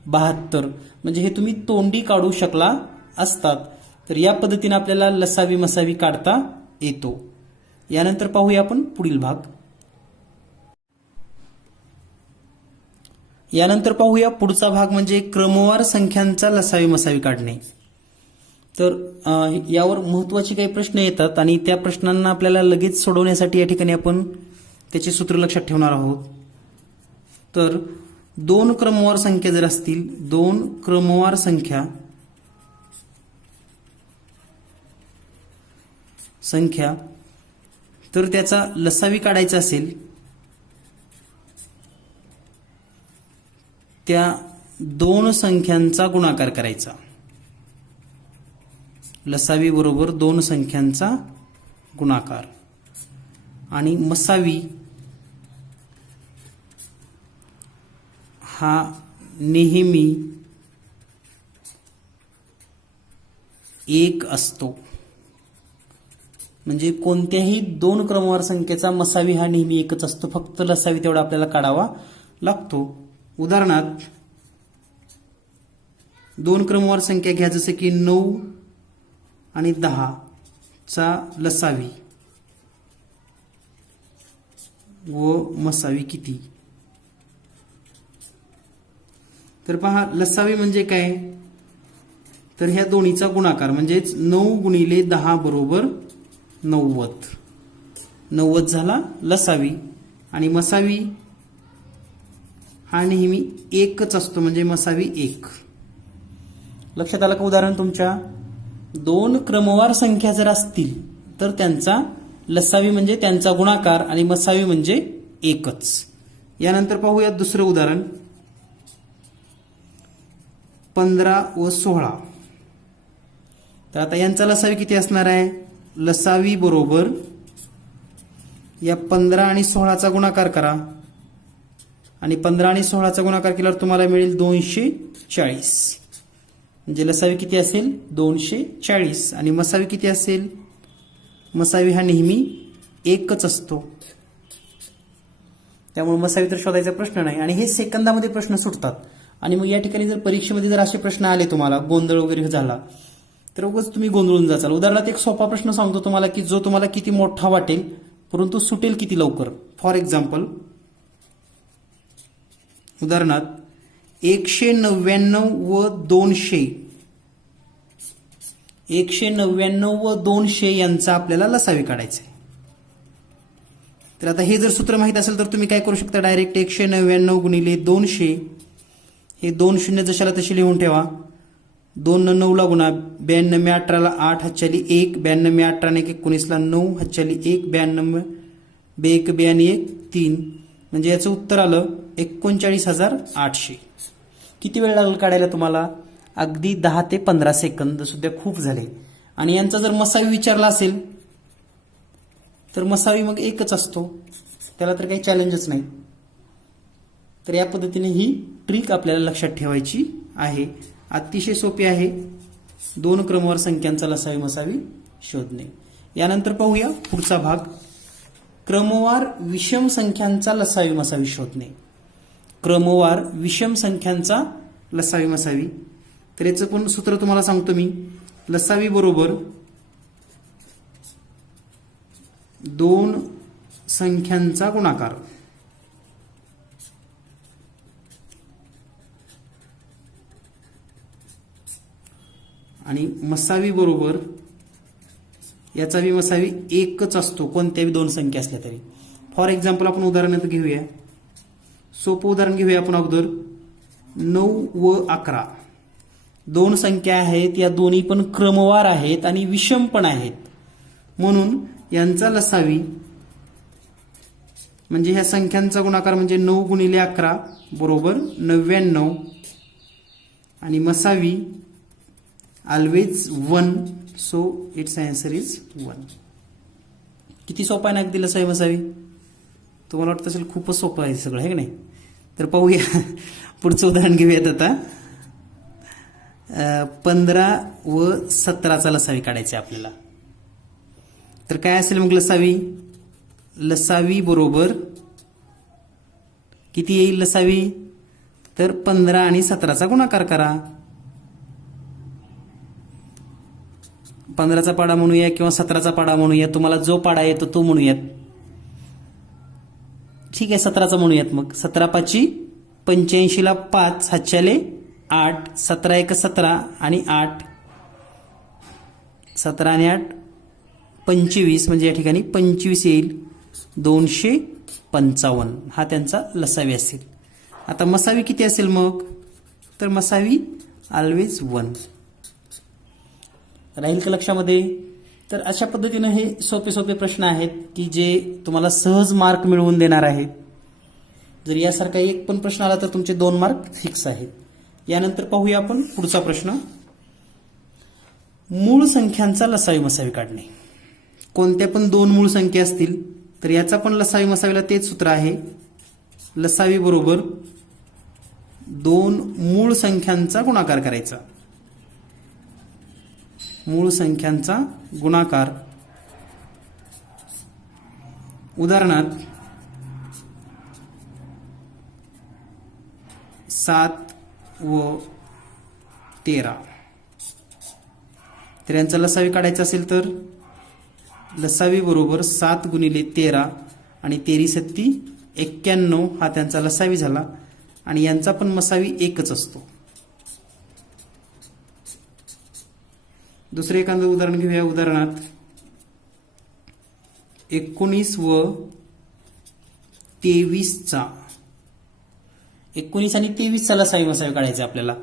72, म्हणजे हे तुम्ही तोंडी काढू शकला असतात. तर या पद्धतीने आपल्याला लसावी मसावी काढता येतो. यानंतर पाहूया आपण पुढील भाग. यानंतर पाहूया पुढचा भाग म्हणजे क्रमवार संख्यांचा लसावी मसावी काढणे. तर यावर महत्वाचे काही प्रश्न येतात आणि त्या प्रश्नांना आपल्याला लगेच सोडवण्यासाठी या ठिकाणी आपण त्याचे सूत्र लक्षात ठेवणार आहोत. तर 2 क्रमवार संख्या जर असतील, 2 क्रमवार संख्या तर त्याचा लसावी काढायचा असेल, त्या 2 संख्यांचा गुणाकार करायचा. लसावी बरोबर 2 संख्यांचा गुणाकार आणि मसावी हा नेहमी एक असतो. म्हणजे कोणत्याही दोन क्रमवार संख्येचा मसावी हा नेहमी एकच असतो, फक्त लसावी तेवढा आपल्याला काढावा लागतो. उदाहरणार्थ दोन क्रमवार संख्या घ्या, जसे की 9 आणि 10 चा लसावी व मसावी किती. तर पहा, लसावी म्हणजे काय, तर ह्या दोन्हीचा गुणाकार म्हणजेच 9 गुणिले 10 बरोबर 90. 90 झाला लसावी. आणि मसावी हा नेहमी एकच असतो, म्हणजे मसावी 1. लक्षात आलं का उदाहरण तुमच्या. दोन क्रमवार संख्या जर असतील तर त्यांचा लसावी म्हणजे त्यांचा गुणाकार आणि मसावी म्हणजे एकच. यानंतर पाहूया दुसरं उदाहरण. 15 व 16. तर आता यांचा लसावी किती असणार आहे. लसावी बरोबर या 15 आणि 16चा गुणाकार करा आणि 15 आणि 16चा गुणाकार केल्यावर तुम्हाला मिळेल 240. म्हणजे लसावी किती असेल 240 आणि मसावी किती असेल. मसावी हा नेहमी एकच असतो, त्यामुळे मसावी तर शोधायचा प्रश्न नाही. आणि हे सेकंदामध्ये प्रश्न सुटतात. आणि मग या ठिकाणी जर परीक्षेमध्ये जर असे प्रश्न आले, तुम्हाला गोंधळ वगैरे झाला, तर उगाच तुम्ही गोंधळून जाचाल. उदाहरणार्थ एक सोपा प्रश्न सांगतो तुम्हाला, की जो तुम्हाला किती मोठा वाटेल परंतु सुटेल किती लवकर. फॉर एक्झाम्पल, उदाहरणार्थ 199 व 200. 199 व 200 यांचा आपल्याला लसावी काढायचा आहे. तर आता हे जर सूत्र माहित असेल तर तुम्ही काय करू शकता, डायरेक्ट 199 गुणिले 200, हे 2 शून्य जशाला तशी लिहून ठेवा. 2 न 9 ला गुणा, 92 मे 18 ला 8 हातच्याली 1, 92 मे 18 ने 19 ला 9 हातच्याली 1, 92 1 2 आणि 1 3. म्हणजे याचं उत्तर आलं 39,800. किती वेळ लागला काढायला तुम्हाला. अगदी 10 ते 15 सेकंद सुद्धा खूप झाले. आणि यांचा जर मसावी विचारला असेल तर मसावी मग एकच असतो, त्याला तर काही चॅलेंजच नाही. तर या पद्धतीने ही ट्रिक आपल्याला लक्षात ठेवायची आहे. अतिशय सोपी आहे, दोन क्रमवार संख्यांचा लसावी मसावी शोधणे. यानंतर पाहूया पुढचा भाग, क्रमवार विषम संख्यांचा लसावी मसावी शोधणे. क्रमवार विषम संख्यांचा लसावी मसावी. तर याचं पण सूत्र तुम्हाला सांगतो मी. लसावी बरोबर दोन संख्यांचा गुणाकार आणि मसावी बरोबर याचा बी मसावी एकच असतो, कोणत्याही दोन संख्या असल्या तरी. फॉर एक्झाम्पल आपण उदाहरण घेऊया, सोपं उदाहरण घेऊया आपण अगोदर. 9 व 11 दोन संख्या आहेत, या दोन्ही पण क्रमवार आहेत आणि विषम पण आहेत, म्हणून यांचा लसावी म्हणजे ह्या संख्यांचा गुणाकार म्हणजे 9 गुणिले 11 बरोबर 99 आणि मसावी always 1, so it's answer is 1. किती सोपं आहे ना अगदी लसावी मसावी. तुम्हाला वाटत असेल खूपच सोपं आहे सगळं, आहे की नाही. तर पाहूया पुढचं उदाहरण घेऊयात आता. 15 व 17चा लसावी काढायचा आपल्याला. तर काय असेल मग लसावी. लसावी बरोबर किती येईल लसावी, तर 15 आणि 17चा गुणाकार करा. 15चा पाडा म्हणूया किंवा 17चा पाडा म्हणूया, तुम्हाला जो पाडा येतो तो म्हणूयात. ठीक आहे, 17चा म्हणूयात मग. 17 पाची 85 ला 5 हातच्याले 8, 17 1 17 आणि 8, 17 आणि 8 25, म्हणजे या ठिकाणी 25 येईल. 255 हा त्यांचा लसावी असेल. आता मसावी किती असेल मग, तर मसावी ऑलवेज 1 राहील का लक्षामध्ये. तर अशा पद्धतीने हे सोपे सोपे प्रश्न आहेत की जे तुम्हाला सहज मार्क मिळवून देणार आहेत. जर यासारखा एक पण प्रश्न आला तर तुमचे 2 मार्क फिक्स आहेत. यानंतर पाहूया आपण पुढचा प्रश्न, मूळ संख्यांचा लसावी मसावी काढणे. कोणत्या पण दोन मूळ संख्या असतील तर याचा पण लसावी मसावीला तेच सूत्र आहे. लसावी बरोबर दोन मूळ संख्यांचा गुणाकार करायचा. मूळ संख्यांचा गुणाकार. उदाहरणार्थ 7 व 13. तर यांचा लसावी काढायचा असेल तर लसावी बरोबर 7 गुणिले 13 आणि 13 सत्ती 91 हा त्यांचा लसावी झाला आणि यांचा पण मसावी एकच असतो. दुसरे एखादं उदाहरण घेऊया. उदाहरणार्थ 19 व 23चा 19 आणि 23चा लसावी मसावी काढायचा आपल्याला.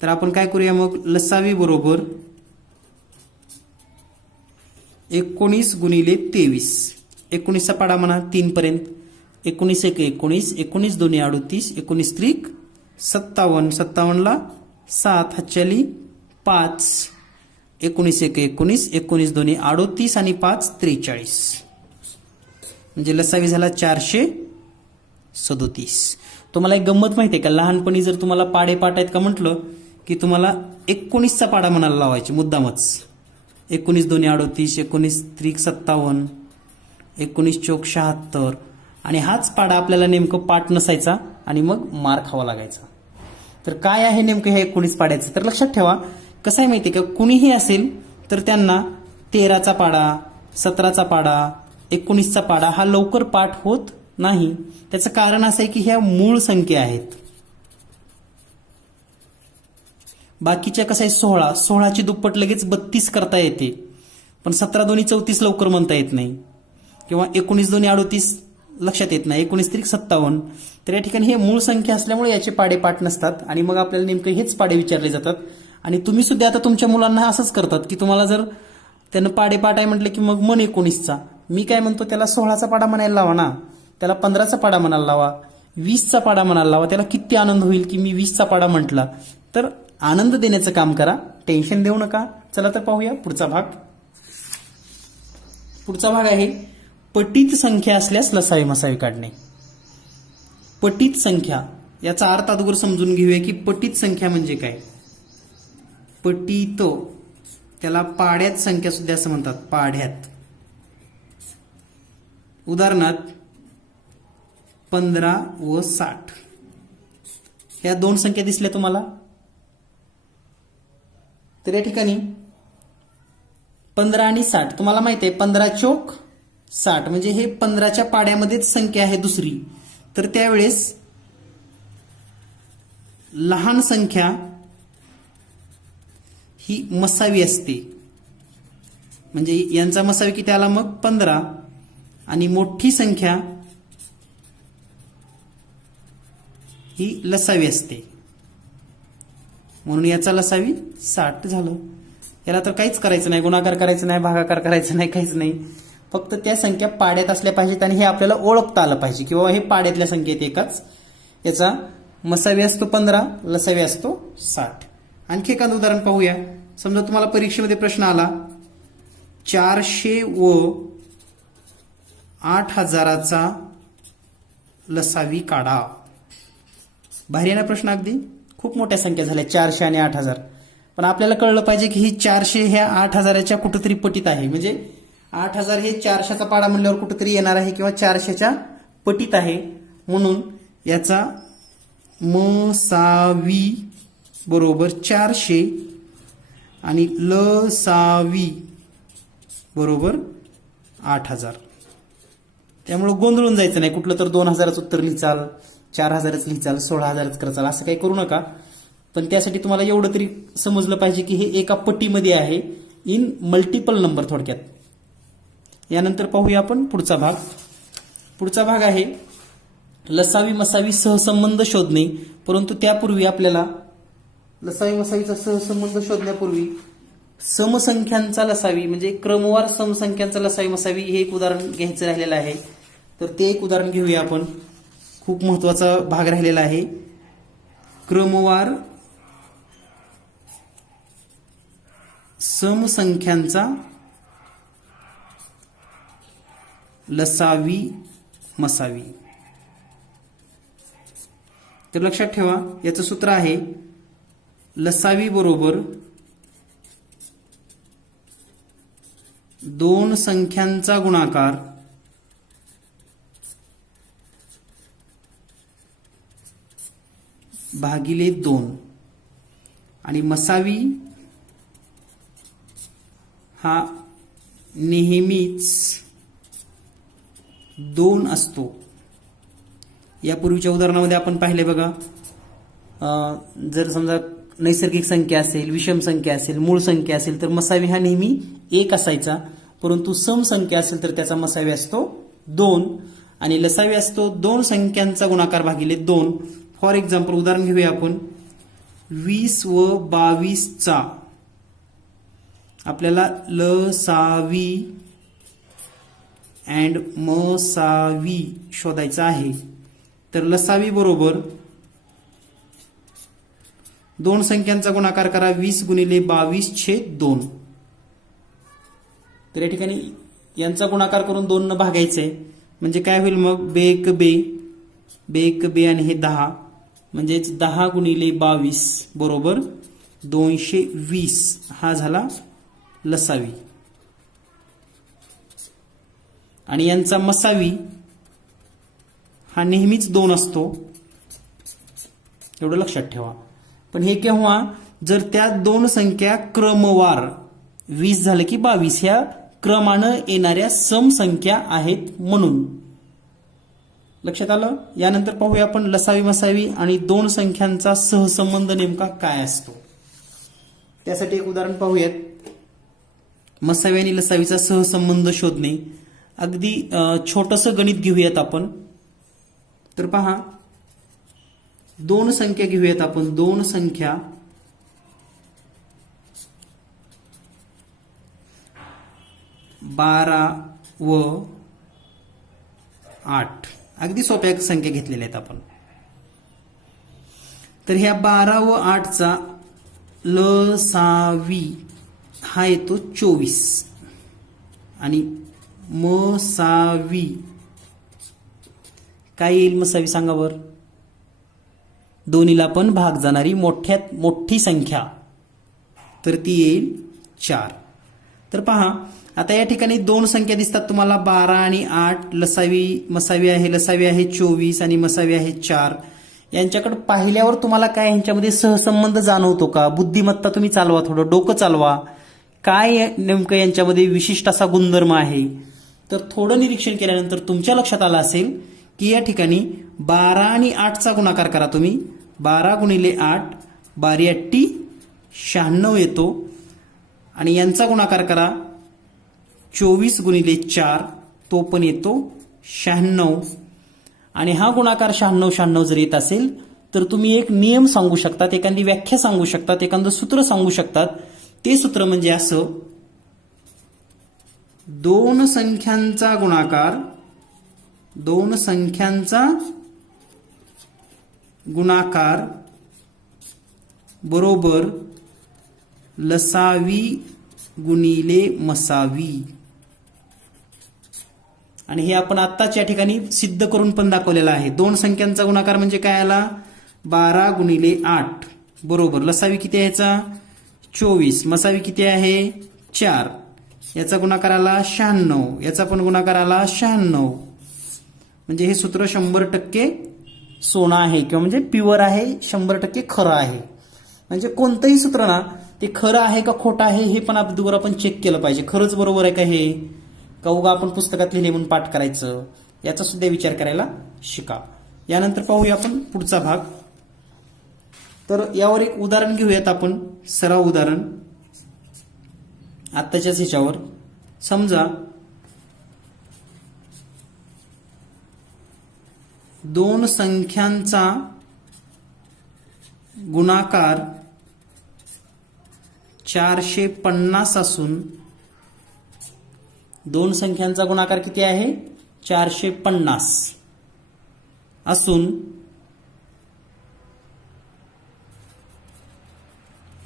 तर आपण काय करूया मग, लसावी बरोबर 19 गुणिले 23. 19चा पाडा म्हणा 3 पर्यंत. 19 एक 19, 19 दोन्ही 38, 19 त्रिक 57, 57ला 7 हातच्याली 5, 19 एक 19, 19 दोन्ही 38 आणि 5 43. म्हणजे लसावी झाला 437. तुम्हाला एक गंमत माहिती आहे का, लहानपणी जर तुम्हाला पाडे पाठ आहेत का म्हटलं की तुम्हाला 19चा पाडा म्हणायला लावायचे मुद्दामच. 19 दोन्ही 38, 19 त्रिक 57, 19 चौक 76 आणि हाच पाडा आपल्याला नेमकं पाठ नसायचा आणि मग मार खावा लागायचा. तर काय आहे नेमकं हे 19 पाड्याचं, तर लक्षात ठेवा. कसं आहे माहिती आहे का, कुणीही असेल तर त्यांना 13चा पाडा, 17चा पाडा, 19चा पाडा हा लवकर पाठ होत नाही. त्याचं कारण असं आहे की ह्या मूळ संख्या आहेत. बाकीच्या कसं आहे 16ची दुप्पट लगेच 32 करता येते, पण 17 दोन्ही 34 लवकर म्हणता येत नाही, किंवा 19 दोन्ही 38 लक्षात येत नाही, 19 त्रिक 57. तर या ठिकाणी हे मूळ संख्या असल्यामुळे याचे पाडे पाठ नसतात आणि मग आपल्याला नेमके हेच पाडे विचारले जातात. आणि तुम्ही सुद्धा आता तुमच्या मुलांना असंच करतात की तुम्हाला जर त्यानं पाडे पाठ आहे म्हटलं की मग मन 19चा. मी काय म्हणतो, त्याला 16चा पाडा म्हणायला लावा ना, त्याला 15चा पाडा म्हणायला लावा, 20चा पाडा म्हणायला लावा. त्याला किती आनंद होईल की मी 20चा पाडा म्हटला. तर आनंद देण्याचं काम करा, टेन्शन देऊ नका. चला तर पाहूया पुढचा भाग. पुढचा भाग आहे पटीत संख्या असल्यास लसावी मसावी काढणे. पटीत संख्या याचा अर्थ अगोदर समजून घेऊया की पटीत संख्या म्हणजे काय. पटीत त्याला पाड्यात संख्या सुद्धा असं म्हणतात, पाढ्यात. उदाहरणार्थ 15 व 60 ह्या दोन संख्या दिसल्या तुम्हाला. तर या ठिकाणी 15 आणि 60 तुम्हाला माहिती आहे 15 चौक 60 म्हणजे हे 15च्या पाड्यामध्येच संख्या आहे दुसरी. तर त्यावेळेस लहान संख्या ही मसावी असते. म्हणजे यांचा मसावी किती आला मग 15 आणि मोठी संख्या ही लसावी असते, म्हणून याचा लसावी 60 झालं. याला तर काहीच करायचं नाही, गुणाकार करायचं नाही, भागाकार करायचं नाही, काहीच नाही. फक्त त्या संख्या पाड्यात असल्या पाहिजेत आणि हे आपल्याला ओळखता आलं पाहिजे किंवा हे पाड्यातल्या संख्येत एकाच. याचा मसावी असतो 15, लसावी असतो 60. आणखी एखादं उदाहरण पाहूया. समजा तुम्हाला परीक्षेमध्ये प्रश्न आला 400 व 8000चा लसावी काढा. भारी आहे ना प्रश्न, अगदी खूप मोठ्या संख्या झाल्या 400 आणि 8000. पण आपल्याला कळलं पाहिजे की ही 400 ह्या 8000च्या कुठेतरी पटीत आहे. म्हणजे 8000 हे 400चा पाडा म्हणल्यावर कुठेतरी येणार आहे किंवा 400च्या पटीत आहे. म्हणून याचा मसावी बरोबर 400 आणि लसावी बरोबर 8000. त्यामुळं गोंधळून जायचं नाही. कुठलं तर 2000चं उत्तर लिहिचाल, 4000च लिहिचाल, 16000च करचाल, असं काही करू नका. पण त्यासाठी तुम्हाला एवढं तरी समजलं पाहिजे की हे एका पट्टीमध्ये आहे, इन मल्टिपल नंबर थोडक्यात. यानंतर पाहूया आपण पुढचा भाग. पुढचा भाग आहे लसावी मसावी सहसंबंध शोधणे. परंतु त्यापूर्वी आपल्याला लसावी मसावीचा सहसंबंध शोधण्यापूर्वी समसंख्यांचा लसावी म्हणजे क्रमवार समसंख्यांचा लसावी मसावी हे एक उदाहरण घ्यायचं राहिलेलं आहे. तर ते एक उदाहरण घेऊया आपण. खूप महत्वाचा भाग राहिलेला आहे. क्रमवार समसंख्यांचा लसावी मसावी. तर लक्षात ठेवा याचं सूत्र आहे लसावी बरोबर दोन संख्यांचा गुणाकार भागिले 2 आणि मसावी हा नेहमीच 2 असतो. यापूर्वीच्या उदाहरणामध्ये आपण पाहिले बघा, जर समजा नैसर्गिक संख्या असेल, विषम संख्या असेल, मूळ संख्या असेल तर मसावी हा नेहमी 1 असायचा, परंतु सम संख्या असेल तर त्याचा मसावी असतो 2 आणि लसावी असतो 2 संख्यांचा गुणाकार भागिले 2. फॉर एक्झाम्पल उदाहरण घेऊया आपण. 20 व 22 चा आपल्याला लसावी अँड मसावी शोधायचा आहे. तर लसावी बरोबर दोन संख्यांचा गुणाकार करा 20 गुणिले 22/2. तर या ठिकाणी यांचा गुणाकार करून 2 न भागायचंय म्हणजे काय होईल मग बे एक बे आणि हे 10 म्हणजेच 10 गुणिले 22 बरोबर 220 हा झाला लसावी. आणि यांचा मसावी हा नेहमीच 2 असतो, एवढं लक्षात ठेवा. पण हे केव्हा जर त्या दोन संख्या क्रमवार 20 झालं की 22 ह्या क्रमानं येणाऱ्या सम संख्या आहेत म्हणून. लक्षात आलं. यानंतर पाहूया आपण लसावी मसावी आणि दोन संख्यांचा सहसंबंध नेमका काय असतो. त्यासाठी एक उदाहरण पाहूयात. मसावी आणि लसावीचा सहसंबंध शोधणे. अगदी छोटंसं गणित घेऊयात आपण. तर पहा, दोन संख्या घेऊयात आपण. दोन संख्या बारा व 8 अगदी सोप्या संख्या घेतलेल्या आहेत आपण. तर ह्या 12 व 8 चा लसावी हा येतो 24 आणि मसावी काय येईल. मसावी सांगा बर. दोन्हीला पण भाग जाणारी मोठ्यात मोठी संख्या तर ती येईल 4. तर पहा आता या ठिकाणी दोन संख्या दिसतात तुम्हाला 12 आणि 8. लसावी मसावी आहे. लसावी आहे 24 आणि मसावी आहे 4. यांच्याकडे पाहिल्यावर तुम्हाला काय यांच्यामध्ये सहसंबंध जाणवतो का. बुद्धिमत्ता तुम्ही चालवा, थोडं डोकं चालवा. काय नेमकं यांच्यामध्ये विशिष्ट असा गुणधर्म आहे. तर थोडं निरीक्षण केल्यानंतर तुमच्या लक्षात आलं असेल की या ठिकाणी 12 आणि 8 चा गुणाकार करा तुम्ही. 12 गुणिले 8 12 8 96 येतो आणि यांचा गुणाकार करा 24 गुणिले 4 तो पण येतो 96. आणि हा गुणाकार 96 जर येत असेल तर तुम्ही एक नियम सांगू शकतात, एखादी व्याख्या सांगू शकतात, एखादं सूत्र सांगू शकतात. ते सूत्र म्हणजे असं, दोन संख्यांचा गुणाकार बरोबर लसावी गुणिले मसावी. आणि हे आपण आत्ताच या ठिकाणी सिद्ध करून पण दाखवलेलं आहे. दोन संख्यांचा गुणाकार म्हणजे काय आला 12 गुणिले 8 बरोबर लसावी किती आहे याचा 24, मसावी किती आहे 4. याचा गुणाकार आला 96, याचा पण गुणाकार आला 96. म्हणजे हे सूत्र 100% सोनं आहे किंवा म्हणजे प्युअर आहे, 100% खरं आहे. म्हणजे कोणतंही सूत्र ना ते खरं आहे का खोटं आहे हे पण अगोदर आपण चेक केलं पाहिजे. खरंच बरोबर आहे का हे, का उगा आपण पुस्तकात लिहिले म्हणून पाठ करायचं, याचा सुद्धा विचार करायला शिका. यानंतर पाहूया आपण पुढचा भाग. तर यावर एक उदाहरण घेऊयात आपण, सराव उदाहरण आत्ताच्याच ह्याच्यावर. समजा दोन संख्यांचा गुणाकार 450 असून दोन संख्यांचा गुणाकार किती आहे 450 असून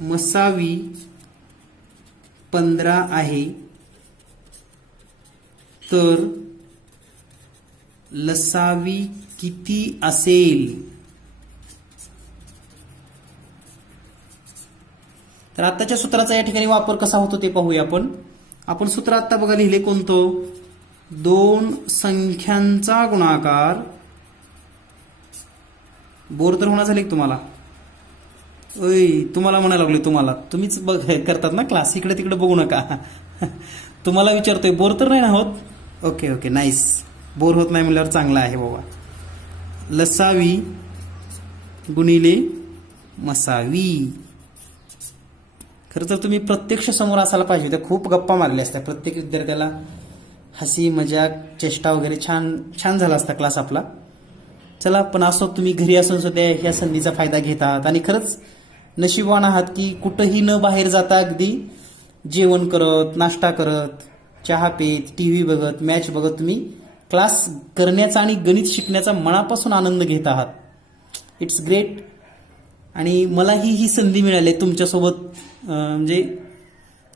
मसावी 15 आहे. तर लसावी किती असेल? तर आत्ताच्या सूत्राचा या ठिकाणी वापर कसा होतो ते पाहूया आपण सूत्र आत्ता बघा लिहिले कोणतं? दोन संख्यांचा गुणाकार. बोर तर होणार झाले तुम्हाला? तुम्हाला म्हणायला लागले, तुम्हीच करतात ना क्लास, इकडे तिकडे बघू नका. तुम्हाला विचारतोय, बोर तर नाही ना होत? ओके नाईस, बोर होत नाही म्हणल्यावर चांगला आहे बाबा. लसावी गुणिले मसावी. खरं तर तुम्ही प्रत्यक्ष समोर असायला पाहिजे होत्या, खूप गप्पा मारल्या असत्या, प्रत्येक विद्यार्थ्याला हसी मजाक चेष्टा वगैरे छान झाला असता क्लास आपला. चला, पण असो, तुम्ही घरी असून सुद्धा ह्या संधीचा फायदा घेत आहात आणि खरंच नशीबवान आहात की कुठंही न बाहेर जाता अगदी जेवण करत, नाश्ता करत, चहा पेत, टीव्ही बघत, मॅच बघत तुम्ही क्लास करण्याचा आणि गणित शिकण्याचा मनापासून आनंद घेत आहात. It's great. आणि मलाही ही संधी मिळाली तुमच्यासोबत म्हणजे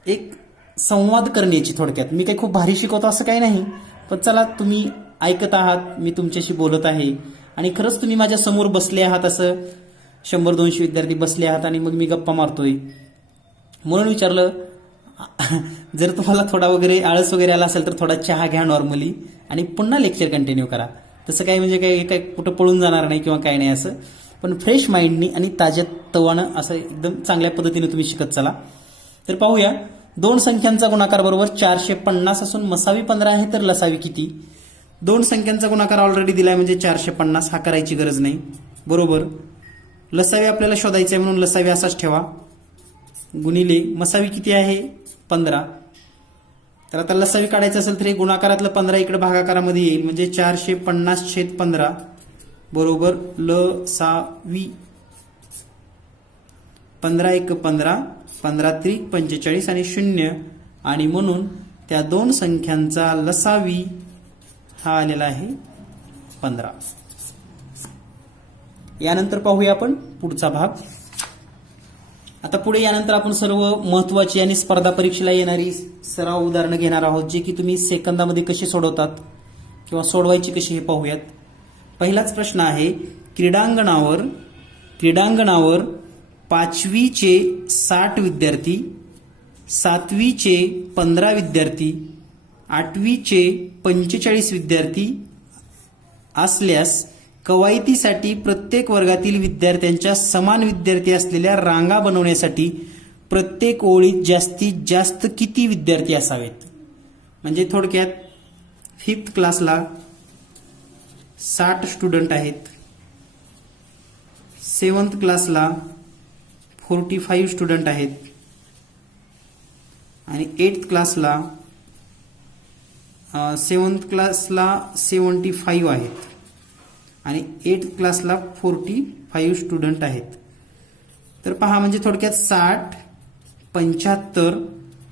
एक संवाद करण्याची. थोडक्यात मी काही खूप भारी शिकवतो असं काही नाही, पण चला, तुम्ही ऐकत आहात, मी तुमच्याशी बोलत आहे आणि खरंच तुम्ही माझ्या समोर बसले आहात, असं 100-200 विद्यार्थी बसले आहात आणि मग मी गप्पा मारतोय म्हणून विचारलं. जर तुम्हाला थोडा वगैरे आळस वगैरे आला असेल तर थोडा चहा घ्या नॉर्मली आणि पुन्हा लेक्चर कंटिन्यू करा. तसं काही म्हणजे काही कुठं पळून जाणार नाही किंवा काही नाही असं, पण फ्रेश माइंडनी आणि ताज्या तवानं असं एकदम चांगल्या पद्धतीने तुम्ही शिकत चला. तर पाहूया, दोन संख्यांचा गुणाकार बरोबर 450 असून मसावी 15 आहे, तर लसावी किती? दोन संख्यांचा गुणाकार ऑलरेडी दिलाय म्हणजे 450, हा करायची गरज नाही. बरोबर, लसावी आपल्याला शोधायचं आहे म्हणून लसावी असाच ठेवा, गुणिले मसावी किती आहे? 15. तर आता लसावी काढायचं असेल तर हे गुणाकारातलं 15 इकडे भागाकारामध्ये येईल म्हणजे 450/15 बरोबर लसावी. 15×1 15, 15×3 45 आणि 0, आणि म्हणून त्या दोन संख्यांचा लसावी हा आलेला आहे 15. यानंतर पाहूया आपण पुढचा भाग. आता पुढे यानंतर आपण सर्व महत्वाची आणि स्पर्धा परीक्षेला येणारी सराव उदाहरणं घेणार आहोत, जे की तुम्ही सेकंदामध्ये कशी सोडवतात किंवा सोडवायची कशी हे पाहूयात. पहिलाच प्रश्न आहे, क्रीडांगणावर 5वीचे 60 विद्यार्थी, 7वीचे 15 विद्यार्थी, 8वीचे 45 विद्यार्थी असल्यास कवायतीसाठी प्रत्येक वर्गातील विद्यार्थ्यांच्या समान विद्यार्थी असलेल्या रांगा बनवण्यासाठी प्रत्येक ओळीत जास्तीत जास्त किती विद्यार्थी असावेत? म्हणजे थोडक्यात 5th क्लासला 60 स्टुडंट आहेत, 7th क्लासला 45 स्टुडंट आहेत आणि 8th क्लासला 7th क्लासला 75 आहेत आणि 8th क्लासला 45 स्टुडंट आहेत. तर पहा, म्हणजे थोडक्यात 60, 75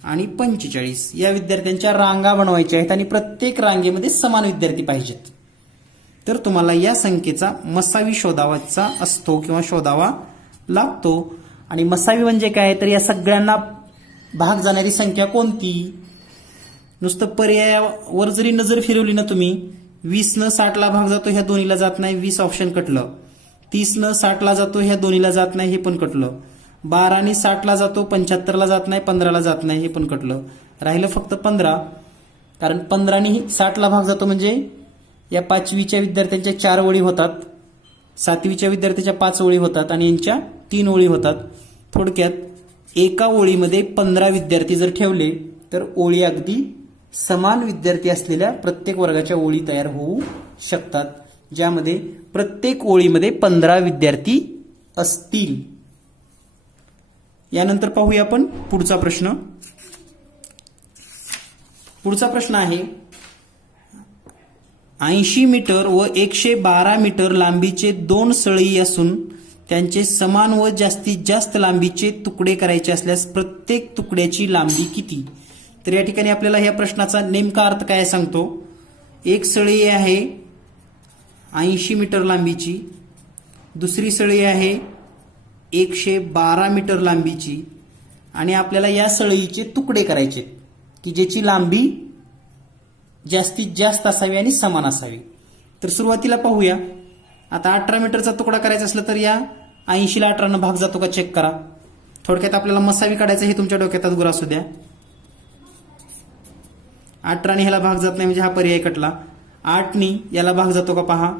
आणि 45 या विद्यार्थ्यांच्या रांगा बनवायच्या आहेत आणि प्रत्येक रांगेमध्ये समान विद्यार्थी पाहिजेत. तर तुम्हाला या संख्येचा मसावी शोधावाचा असतो किंवा शोधावा लागतो. आणि मसावी म्हणजे काय, तर या सगळ्यांना भाग जाणारी संख्या कोणती? नुसतं पर्यायावर जरी नजर फिरवली ना तुम्ही, 20 60ला भाग जातो, ह्या दोन्हीला जात नाही, 20 ऑप्शन कटलं. 30 60ला जातो, ह्या दोन्हीला जात नाही, हे पण कटलं. 12 60ला जातो, 75ला जात नाही, 15ला जात नाही, हे पण कटलं. राहिलं फक्त 15, कारण 15 60ला भाग जातो म्हणजे या 5वीच्या विद्यार्थ्यांच्या 4 ओळी होतात, 7वीच्या विद्यार्थ्यांच्या 5 ओळी होतात आणि यांच्या 3 ओळी होतात. थोडक्यात एका ओळीमध्ये 15 विद्यार्थी जर ठेवले तर ओळी अगदी समान विद्यार्थी असलेल्या प्रत्येक वर्गाच्या ओळी तयार होऊ शकतात, ज्यामध्ये प्रत्येक ओळीमध्ये 15 विद्यार्थी असतील. यानंतर पाहूया आपण पुढचा प्रश्न. पुढचा प्रश्न आहे, 80 मीटर व 112 मीटर लांबीचे 2 सळई असून त्यांचे समान व जास्तीत जास्त लांबीचे तुकडे करायचे असल्यास प्रत्येक तुकड्याची लांबी किती? तर या ठिकाणी आपल्याला या प्रश्नाचा नेमका अर्थ काय सांगतो. एक सळई आहे 80 मीटर लांबीची, दुसरी सळई आहे 112 मीटर लांबीची आणि आपल्याला या सळईचे तुकडे करायचे की ज्याची लांबी जास्तीत जास्त असावी आणि समान असावी. तर सुरुवातीला पाहूया. आता 18 मीटरचा तुकडा करायचा असला तर या 80ला 18 भाग जातो का चेक करा. थोडक्यात आपल्याला मसावी काढायचं हे तुमच्या डोक्यात गुर असू द्या. 18 ह्याला भाग जात नाही म्हणजे हा पर्याय कटला. 8 याला भाग जातो का पहा,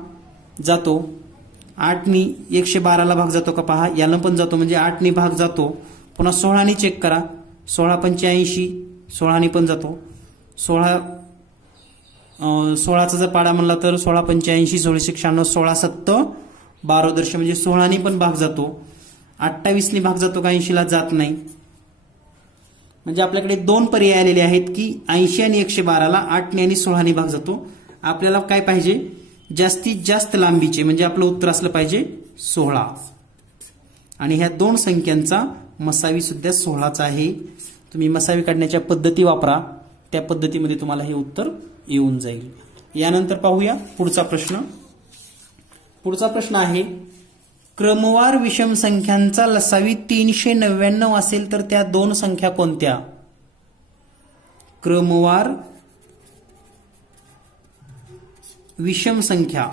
जातो. 8 112ला भाग जातो का पहा, याला पण जातो म्हणजे 8 भाग जातो. पुन्हा 16 चेक करा, 16 85, 16 पण जातो. 16चा जर पाडा म्हणला तर 16 85, 16 96, 16 7 12 म्हणजे 16 पण भाग जातो. 28 भाग जातो का 80ला जात नाही. म्हणजे आपल्याकडे दोन पर्याय आलेले आहेत की 80 आणि 112ला 8 आणि 16 भाग जातो. आपल्याला काय पाहिजे, जास्तीत जास्त लांबीचे, म्हणजे आपलं उत्तर असलं पाहिजे 16. आणि ह्या दोन संख्यांचा मसावी सुद्धा 16चा आहे. तुम्ही मसावी काढण्याच्या पद्धती वापरा, त्या पद्धतीमध्ये तुम्हाला हे उत्तर येऊन जाईल. यानंतर पाहूया पुढचा प्रश्न. पुढचा प्रश्न आहे, क्रमवार विषम संख्यांचा लसावी 399 असेल तर त्या दोन संख्या कोणत्या? क्रमवार विषम संख्या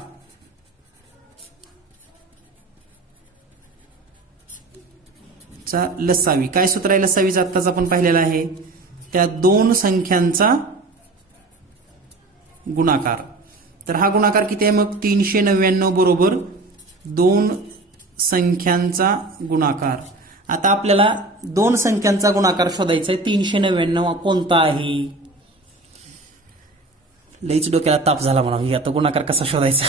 चा लसावी, काय सूत्र आहे लसावीचं आत्ताच आपण पाहिलेलं आहे, त्या दोन संख्यांचा गुणाकार. तर हा गुणाकार किती आहे मग, 399 बरोबर दोन संख्यांचा गुणाकार. आता आपल्याला दोन संख्यांचा गुणाकार शोधायचा आहे. 399 कोणता आहे? लईच डोक्याला ताप झाला म्हणा, आता गुणाकार कसा शोधायचा.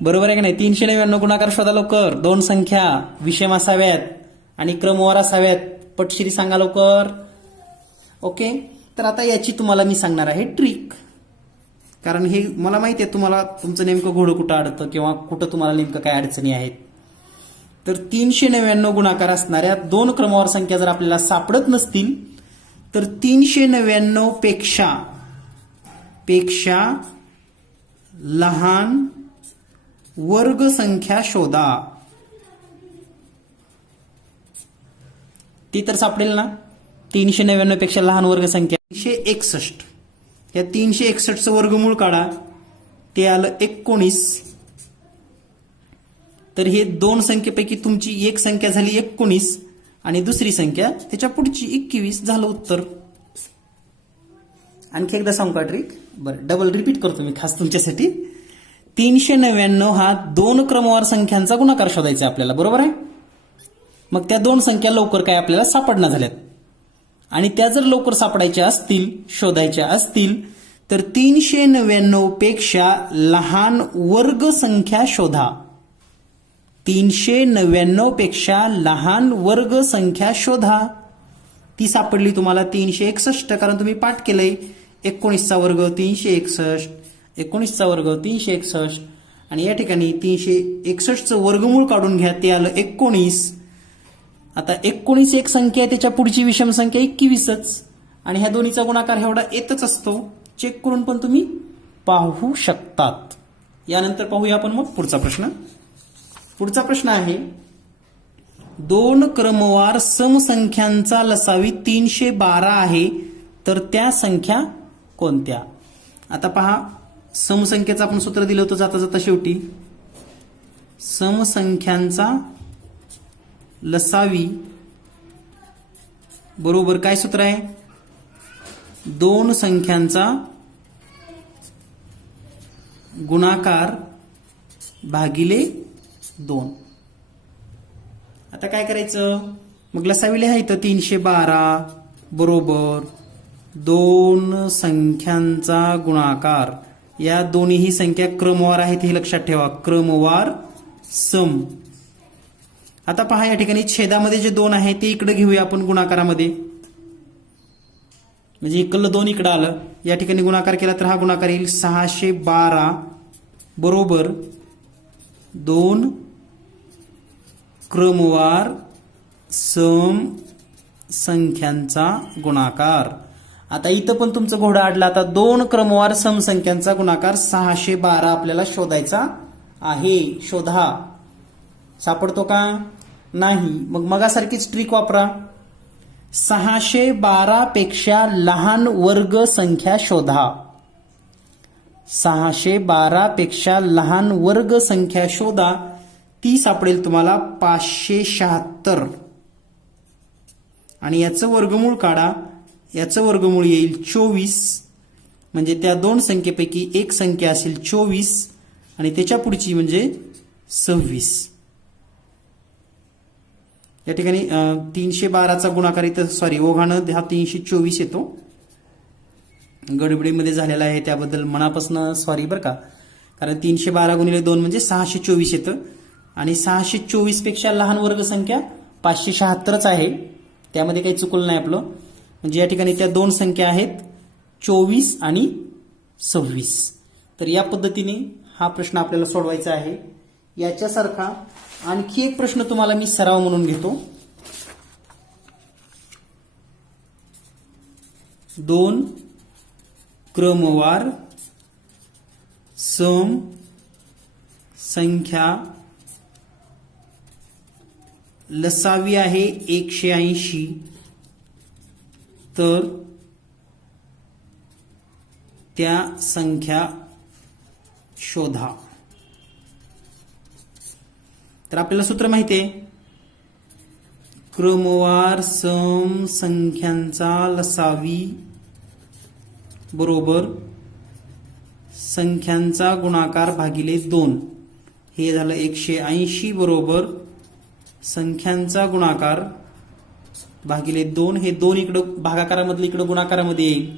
बरोबर आहे की नाही. 399 गुणाकार शोधा लवकर. दोन संख्या विषम असाव्यात आणि क्रमवार असाव्यात. पटशिरी सांगा लवकर. ओके, तर आता याची तुम्हाला मी सांगणार आहे ट्रिक. कारण हे मला माहिती आहे तुम्हाला तुमचं नेमकं घोडं कुठं अडतं किंवा कुठं तुम्हाला नेमकं काय अडचणी आहेत. तर 399 गुणाकार असणाऱ्या दोन क्रमवार संख्या जर आपल्याला सापडत नसतील तर 399 पेक्षा लहान वर्ग संख्या शोधा. ती तर सापडेल ना. 399 पेक्षा लहान वर्ग संख्या 361. या 361चं वर्गमूळ काढा, ते आलं 19. तर हे दोन संख्येपैकी तुमची एक संख्या झाली 19 आणि दुसरी संख्या त्याच्या पुढची 21, झालं उत्तर. आणखी एकदा सांगू का ट्रिक? बरं, डबल रिपीट करतो मी खास तुमच्यासाठी. 399 हा दोन क्रमवार संख्यांचा गुणाकार शोधायचा आपल्याला, बरोबर आहे. मग त्या दोन संख्या लवकर काय आपल्याला सापडणार झाल्यात आणि त्या जर लवकर सापडायच्या असतील, शोधायच्या असतील तर 399 पेक्षा लहान वर्ग संख्या शोधा. 399 पेक्षा लहान वर्ग संख्या शोधा. ती सापडली तुम्हाला 361, कारण तुम्ही पाठ केलंय. 19चा वर्ग 361, 19चा वर्ग 361 आणि या ठिकाणी 361चं वर्गमूळ काढून घ्या, ते आलं 19. आता 19 एक संख्या आहे, त्याच्या पुढची विषम संख्या 21च आणि ह्या दोन्हीचा गुणाकार एवढा येतच असतो. चेक करून पण तुम्ही पाहू शकतात. यानंतर पाहूया आपण मग पुढचा प्रश्न. पुढचा प्रश्न आहे, दोन क्रमवार समसंख्यांचा लसावी 312 आहे तर त्या संख्या कोणत्या? आता पहा, समसंख्येचं आपण सूत्र दिलं होतं जाता जाता शेवटी. समसंख्यांचा लसावी बरोबर काय सूत्र आहे, दोन संख्यांचा गुणाकार भागिले 2. आता काय करायचं मग, लसावी लिहायचं 312 बरोबर दोन संख्यांचा गुणाकार. या दोन्ही संख्या क्रमवार आहेत हे लक्षात ठेवा, क्रमवार सम. आता पहा, या ठिकाणी छेदामध्ये जे 2 आहे ते इकडे घेऊया आपण गुणाकारामध्ये, म्हणजे इकडलं 2 इकडं आलं. या ठिकाणी गुणाकार केला तर हा गुणाकार येईल 612 बरोबर दोन क्रमवार सम संख्यांचा गुणाकार. आता इथं पण तुमचं घोडं अडलं. आता दोन क्रमवार सम संख्यांचा गुणाकार 612 आपल्याला शोधायचा आहे. शोधा. सापडतो का? नाही. मग मगासारखीच ट्रिक वापरा. 612 पेक्षा लहान वर्ग संख्या शोधा. 612 पेक्षा लहान वर्ग संख्या शोधा. ती सापडेल तुम्हाला 576. आणि याचं वर्गमूळ काढा. याचं वर्गमूळ येईल 24. म्हणजे त्या दोन संख्येपैकी एक संख्या असेल 24 आणि त्याच्या पुढची म्हणजे 26. या ठिकाणी 312चा गुणाकार इथं ओघानं हा 324 येतो. गडबडीमध्ये झालेला आहे त्याबद्दल मनापासून सॉरी बरं का. कारण 312 गुणिले 2 म्हणजे 624 येतं आणि 624 पेक्षा लहान वर्ग संख्या 576च आहे. त्यामध्ये काही चुकलं नाही आपलं. म्हणजे या ठिकाणी त्या दोन संख्या आहेत 24 आणि 26. तर या पद्धतीने हा प्रश्न आपल्याला सोडवायचा आहे. याच्यासारखा आणखी एक प्रश्न तुम्हाला मी सराव म्हणून घेतो. 2 क्रमवार सम संख्या लसावी आहे 180 तर त्या संख्या शोधा. तर आपल्याला सूत्र माहिती आहे. क्रमवार सम संख्यांचा लसावी बरोबर संख्यांचा गुणाकार भागिले 2. हे झालं 180 बरोबर संख्यांचा गुणाकार भागिले 2. हे 2 इकडं भागाकारामधलं इकडं गुणाकारामध्ये येईल.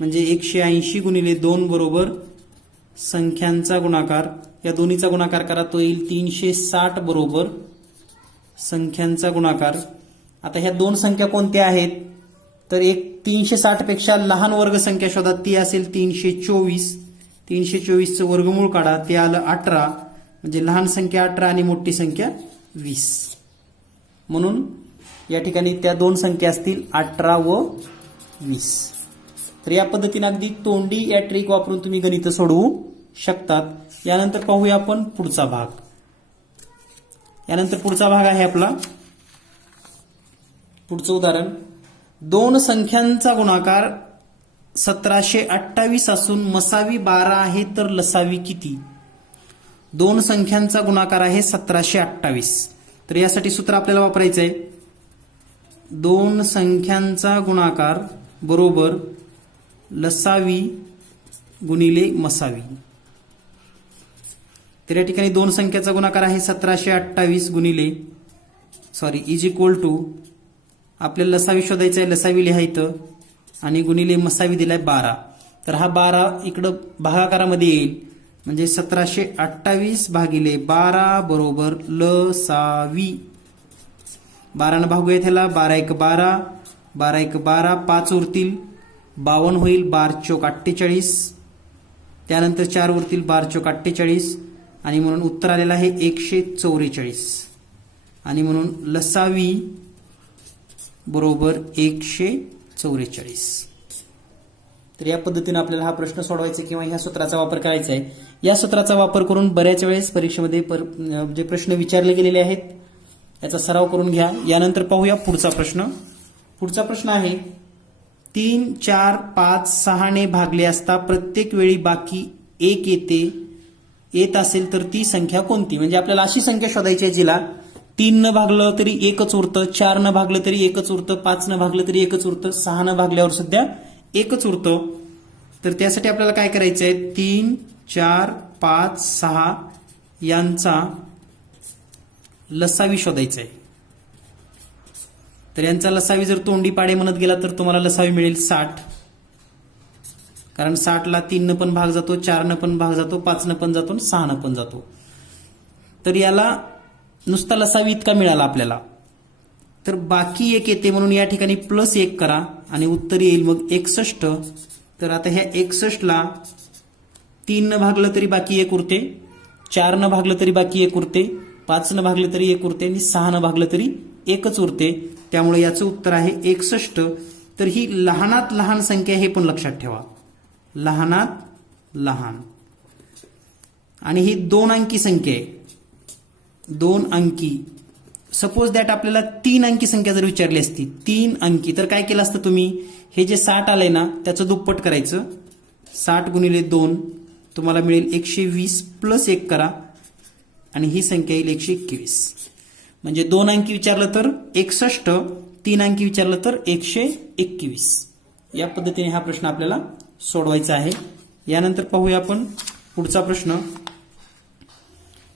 म्हणजे 180 गुणिले 2 बरोबर संख्यांचा गुणाकार. या दोन्हीचा गुणाकार करा तो येईल 360 बरोबर संख्यांचा गुणाकार. आता ह्या दोन संख्या कोणत्या आहेत तर एक 360 पेक्षा लहान वर्ग संख्या शोधा. ती असेल 324. 324चं वर्गमूळ काढा. ते आलं 18. म्हणजे लहान संख्या 18 आणि मोठी संख्या 20. म्हणून या ठिकाणी त्या दोन संख्या असतील 18 व 20. तर या पद्धतीने अगदी तोंडी या ट्रिक वापरून तुम्ही गणित सोडवू शकतात. यानंतर पाहूया आपण पुढचा भाग. यानंतर पुढचा भाग आहे आपला. पुढचं उदाहरण. दोन संख्यांचा गुणाकार 1728 असून मसावी 12 आहे तर लसावी किती. दोन संख्यांचा गुणाकार आहे 1728. तर यासाठी सूत्र आपल्याला वापरायचं आहे. दोन संख्यांचा गुणाकार बरोबर लसावी गुणिले मसावी. तर या ठिकाणी दोन संख्याचा गुणाकार आहे 1728 गुणिले इज इक्वल टू आपल्याला लसावी शोधायचा आहे. लसावी लिहायचं आणि गुणिले मसावी दिलाय 12. तर हा 12 इकडं भागाकारामध्ये येईल. म्हणजे 1728 भागिले 12 बरोबर लसावी. 12 भागूया त्याला. 12 1 12, 12 1 12, 5 उरतील 52 होईल. 12 चौक 48. त्यानंतर 4 उरतील 12 चौक 48 आणि म्हणून उत्तर आलेलं आहे 144. आणि म्हणून लसावी बरोबर 144. तर या पद्धतीने आपल्याला हा प्रश्न सोडवायचा किंवा ह्या सूत्राचा वापर करायचा आहे. या सूत्राचा वापर करून बऱ्याच वेळेस परीक्षेमध्ये जे प्रश्न विचारले गेलेले आहेत याचा सराव करून घ्या. यानंतर पाहूया पुढचा प्रश्न. पुढचा प्रश्न आहे 3 4 5 6 ने भागले असता प्रत्येक वेळी बाकी 1 येत असेल तर ती संख्या कोणती. म्हणजे आपल्याला अशी संख्या शोधायची आहे जिला 3 न भागलं तरी एकच उरतं, 4 न भागलं तरी एकच उरतं, 5 न भागलं तरी एकच उरतं, 6 न भागल्यावर सुद्धा एकच उरतं. तर त्यासाठी आपल्याला काय करायचं आहे. 3 4 5 6 यांचा लसावी शोधायचा आहे. तर यांचा लसावी जर तोंडी पाडे म्हणत गेला तर तुम्हाला लसावी मिळेल 60. कारण 60ला 3 न पण भाग जातो, 4 न पण भाग जातो, 5 न पण जातो, 6 न पण जातो. तर याला नुसता लसावी इतका मिळाला आपल्याला. तर बाकी 1 येते म्हणून या ठिकाणी +1 करा आणि उत्तर येईल मग 61. तर आता ह्या 61ला 3 न भागलं तरी बाकी 1 उरते, 4 न भागलं तरी बाकी 1 उरते, 5 न भागलं तरी 1 उरते आणि 6 न भागलं तरी एकच उरते. त्यामुळे याचं उत्तर आहे 61. तर ही लहानात लहान संख्या हे पण लक्षात ठेवा. लहानात लहान. आणि ही 2 अंकी संख्या आहे. 2 अंकी. सपोज दॅट आपल्याला 3 अंकी संख्या जर विचारली असती 3 अंकी तर काय केलं असतं तुम्ही. हे जे 60 आलंय ना त्याचं दुप्पट करायचं. 60 गुणिले 2 तुम्हाला मिळेल 120 प्लस 1 करा आणि ही संख्या येईल 121. म्हणजे 2 अंकी विचारलं तर 61, 3 अंकी विचारलं तर 121. या पद्धतीने हा प्रश्न आपल्याला सोडवायचा आहे. यानंतर पाहूया आपण पुढचा प्रश्न.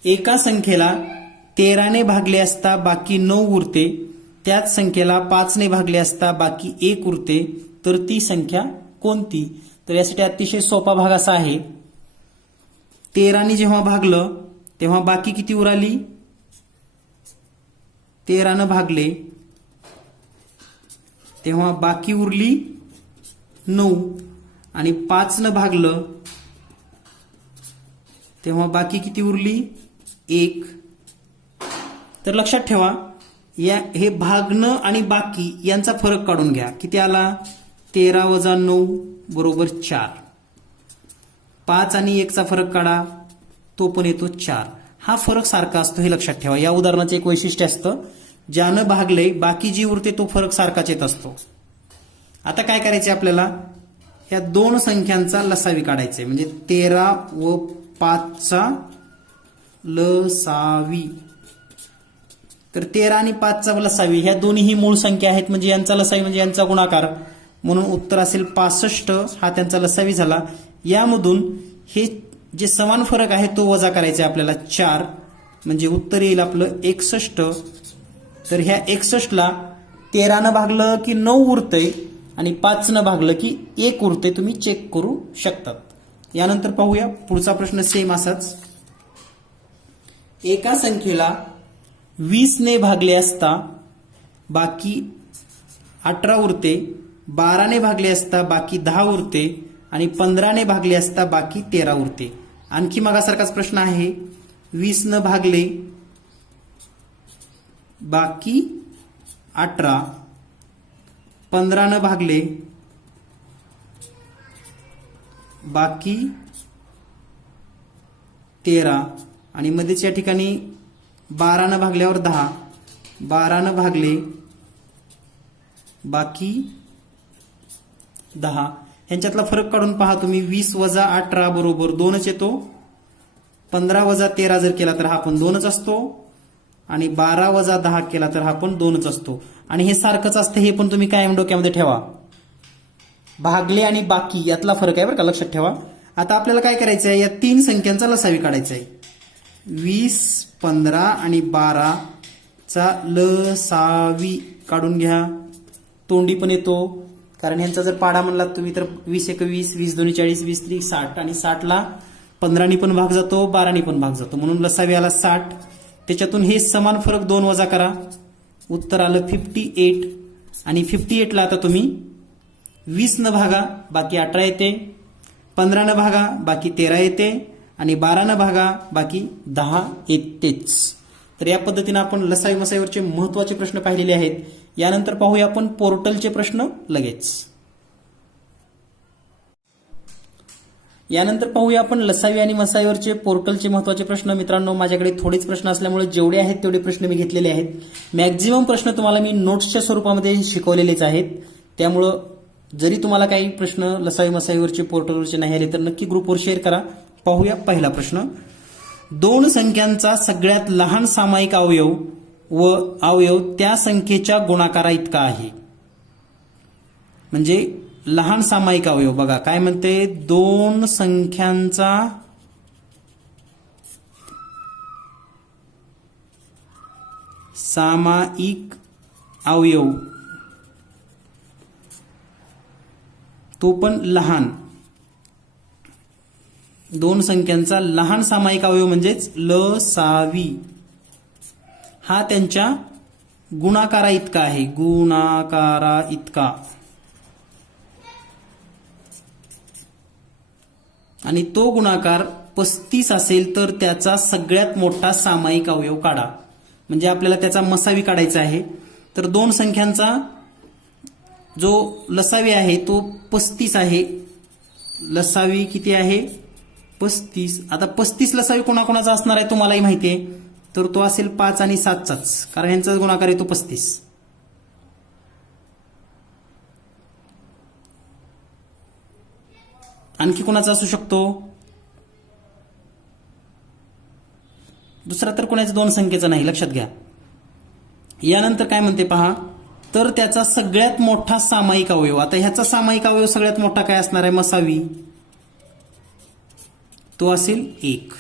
एका संख्येला 13 ने भागले असता बाकी 9 उरते, त्याच संख्येला 5 ने भागले असता बाकी 1 उरते, तर ती संख्या कोणती? तर यासाठी अतिशय सोपा भाग असा आहे, 13 ने जेव्हा भागलं तेव्हा बाकी किती उराली? 13 ने भागले तेव्हा बाकी उरली 9 आणि 5 ने भागलं तेव्हा बाकी किती उरली? 1. तर लक्षात ठेवा, हे भागणं आणि बाकी यांचा फरक काढून घ्या. किती आला? 13 वजा 9 बरोबर 4. 5 आणि 1 चा फरक काढा, तो पण येतो 4. हा फरक सारखा असतो हे लक्षात ठेवा. या उदाहरणाचं एक वैशिष्ट्य असतं, ज्यानं भागले बाकी जी उरते तो फरक सारखाच येत असतो. आता काय करायचे आपल्याला? या दोन संख्यांचा लसावी काढायचे, म्हणजे 13 व 5चा लसावी. तर 13 आणि 5चा लसावी ह्या दोन्हीही मूळ संख्या आहेत, म्हणजे यांचा लसावी म्हणजे यांचा गुणाकार, म्हणून उत्तर असेल 65. हा त्यांचा लसावी झाला. यामधून हे जे समान फरक आहे तो वजा करायचा आपल्याला 4, म्हणजे उत्तर येईल आपलं 61. तर ह्या 61ला 13 न भागलं की 9 उरतंय आणि 5 न भागलं की 1 उरतंय. तुम्ही चेक करू शकतात. यानंतर पाहूया पुढचा प्रश्न सेम असाच. एका संख्येला 20 ने भागले असता बाकी 18 उरते, 12 ने भागले असता बाकी 10 उरते आणि 15 ने भागले असता बाकी 13 उरते. आणखी मागासारखाच प्रश्न आहे. 20 न भागले बाकी 18, 15 न भागले बाकी 13 आणि मध्येच या ठिकाणी 12 न भागल्यावर 10, 12 न भागले बाकी 10. ह्यांच्यातला फरक काढून पहा तुम्ही. 20 वजा 18 बरोबर 2च येतो. 15 वजा 13 जर केला तर हा पण 2च असतो आणि 12 वजा 10 केला तर हा पण 2च असतो. आणि हे सारखंच असतं, हे पण तुम्ही कायम डोक्यामध्ये ठेवा. भागले आणि बाकी यातला फरक आहे बरं का, लक्षात ठेवा. आता आपल्याला काय करायचं आहे? या 3 संख्यांचा लसावी काढायचा आहे. 20, 15 आणि 12 चा लसावी काढून घ्या. तोंडी पण येतो, कारण ह्यांचा जर पाडा म्हणलात तुम्ही तर 20 1 20, 20 2 40, 20 3 60 आणि 60ला 15 नी पण भाग जातो, 12 नी पण भाग जातो, म्हणून लसावी आला 60. त्याच्यातून हे समान फरक 2 वजा करा, उत्तर आलं 58. आणि 58ला आता तुम्ही 20 न भागा बाकी 18 येते, 15 न भागा बाकी 13 येते आणि 12 न भागा बाकी 10 येतेच. तर या पद्धतीने आपण लसावी मसावीवरचे महत्वाचे प्रश्न पाहिलेले आहेत. यानंतर पाहूया आपण पोर्टलचे प्रश्न लगेच. यानंतर पाहूया आपण लसावी आणि मसावीवरचे पोर्टलचे महत्वाचे प्रश्न. मित्रांनो, माझ्याकडे थोडेच प्रश्न असल्यामुळे जेवढे आहेत तेवढे प्रश्न मी घेतलेले आहेत. मॅक्झिमम प्रश्न तुम्हाला मी नोट्सच्या स्वरूपामध्ये शिकवलेलेच आहेत. त्यामुळं जरी तुम्हाला काही प्रश्न लसावी मसावीवरचे पोर्टलवरचे नाही आले तर नक्की ग्रुपवर शेअर करा. पाहूया पहिला प्रश्न. 2 संख्यांचा सगळ्यात लहान सामायिक अवयव त्या संख्येच्या गुणाकारा इतका आहे. म्हणजे लहान सामायिक अवयव बघा काय म्हणते, 2 संख्यांचा सामायिक अवयव तो पण लहान. 2 संख्यांचा लहान सामायिक अवयव म्हणजेच लसावी हा त्यांच्या गुणाकारा इतका आहे. गुणाकारा इतका. आणि तो गुणाकार 35 असेल तर त्याचा सगळ्यात मोठा सामायिक अवयव काढा. म्हणजे आपल्याला त्याचा मसावी काढायचा आहे. तर 2 संख्यांचा जो लसावी आहे तो 35 आहे. लसावी किती आहे? 35. आता 35 लसावी कोणाकोणाचा असणार आहे तुम्हालाही माहिती आहे. तर तो असेल 5 आणि 7चाच, कारण यांचा गुणाकार येतो 35. आणखी कोणाचा असू शकतो? दुसरा तर कोणाचा दोन संख्येचा नाही, लक्षात घ्या. यानंतर काय म्हणते पहा, तर त्याचा सगळ्यात मोठा सामायिक अवयव. आता ह्याचा सामायिक अवयव सगळ्यात मोठा काय असणार आहे? मसावी. तो असेल 1.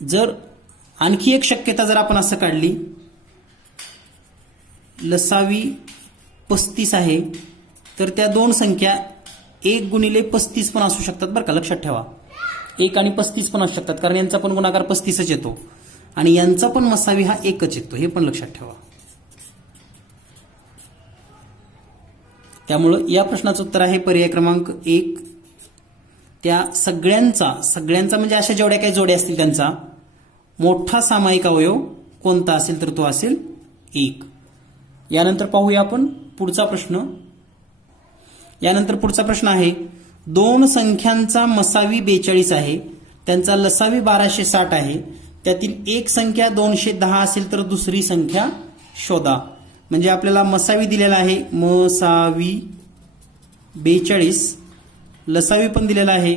जर आणखी एक शक्यता जर आपण असं काढली, लसावी 35 आहे, तर त्या दोन संख्या 1 गुणिले 35 पण असू शकतात बरं का, लक्षात ठेवा. 1 आणि 35 पण असू शकतात, कारण यांचा पण गुणाकार 35च येतो आणि यांचा पण मसावी हा 1च येतो, हे पण लक्षात ठेवा. त्यामुळं या प्रश्नाचं उत्तर आहे पर्याय क्रमांक 1. त्या सगळ्यांचा म्हणजे अशा जेवढ्या काही जोड्या असतील त्यांचा मोठा सामायिक अवयव कोणता असेल तर तो असेल 1. यानंतर पाहूया आपण पुढचा प्रश्न. यानंतर पुढचा प्रश्न आहे, दोन संख्यांचा मसावी 42 आहे, त्यांचा लसावी 1260 आहे, त्यातील एक संख्या 210 असेल तर दुसरी संख्या शोधा. म्हणजे आपल्याला मसावी दिलेला आहे, मसावी 42, लसावी पण दिलेला आहे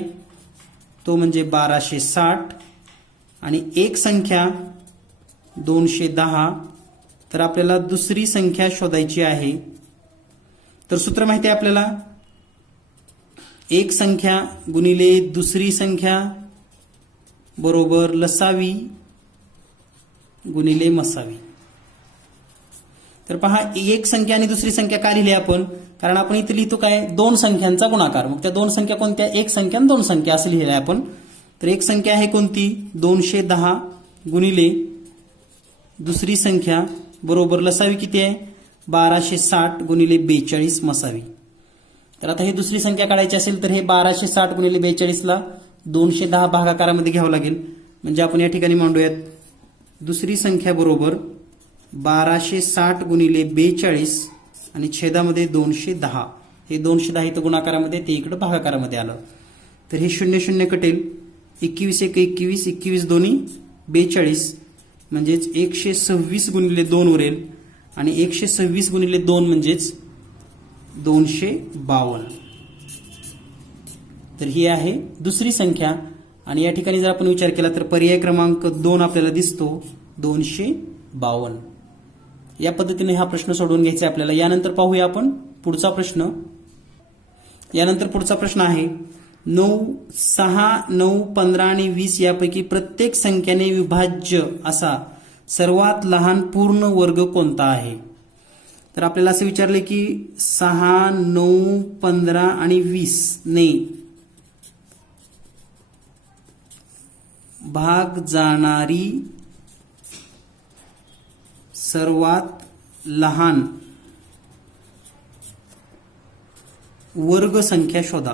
तो म्हणजे 1260 आणि एक संख्या 210, तर आपल्याला दुसरी संख्या शोधायची आहे. तर सूत्र माहिती आहे आपल्याला, एक संख्या गुणिले दुसरी संख्या बरोबर लसावी गुणिले मसावी. तर पहा, एक संख्या आणि दुसरी संख्या का लिहिली आपण? कारण आपण इथे लिहितो काय, दोन संख्यांचा गुणाकार. मग त्या दोन संख्या कोणत्या? एक संख्या आणि दोन संख्या असं लिहिलं आहे आपण. तर एक संख्या आहे कोणती? 210 गुणिले दुसरी संख्या बरोबर लसावी किती आहे? 1260 गुणिले 42 मसावी. तर आता हे दुसरी संख्या काढायची असेल तर हे 1260 गुणिले 42ला 210 भागाकारामध्ये घ्यावं लागेल. म्हणजे आपण या ठिकाणी मांडूयात, दुसरी संख्या बरोबर 1260 गुणिले 42 आणि छेदामध्ये 210. हे 210 इथं गुणाकारामध्ये, ते इकडे भागाकारामध्ये आलं. तर हे 0 0 कटेल, 21 1 21, 21 दोन्ही 42, म्हणजेच 126 गुणिले 2 उरेल आणि 126 गुणिले 2 म्हणजेच 252. तर ही आहे दुसरी संख्या. आणि या ठिकाणी जर आपण विचार केला तर पर्याय क्रमांक 2 आपल्याला दिसतो, 252. या पद्धतीने हा प्रश्न सोडवून घ्यायचा आपल्याला. यानंतर पाहूया आपण पुढचा प्रश्न. यानंतर पुढचा प्रश्न आहे, 9, 6, 9, 15 आणि 20 यापैकी प्रत्येक संख्येने विभाज्य असा सर्वात लहान पूर्ण वर्ग कोणता आहे? तर आपल्याला असं विचारले की 6, 9, 15 आणि 20 ने भाग जाणारी सर्वात लहान वर्ग संख्या शोधा.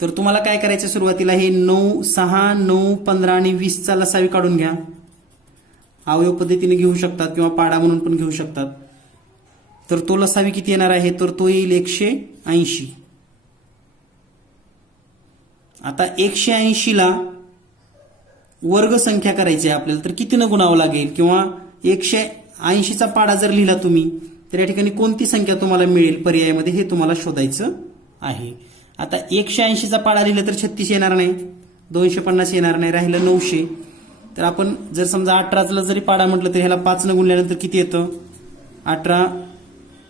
तर तुम्हाला काय करायचं, सुरुवातीला हे 9, 6, 9, 15 आणि 20 चा लसावी काढून घ्या. अवयव पद्धतीने घेऊ शकतात किंवा पाडा म्हणून पण घेऊ शकतात. तर तो लसावी किती येणार आहे? तर तो येईल 180. आता 180ला वर्ग संख्या करायची आहे आपल्याला, तर कितीनं गुणावं लागेल? किंवा 180चा पाडा जर लिहिला तुम्ही तर या ठिकाणी कोणती संख्या तुम्हाला मिळेल पर्यायामध्ये हे तुम्हाला शोधायचं आहे. आता 180चा पाडा लिहिला तर 36 येणार नाही, 250 येणार नाही, राहिलं 900. तर आपण जर समजा 18ला जरी पाडा म्हटलं तर ह्याला 5 गुणल्यानंतर किती येतं? 18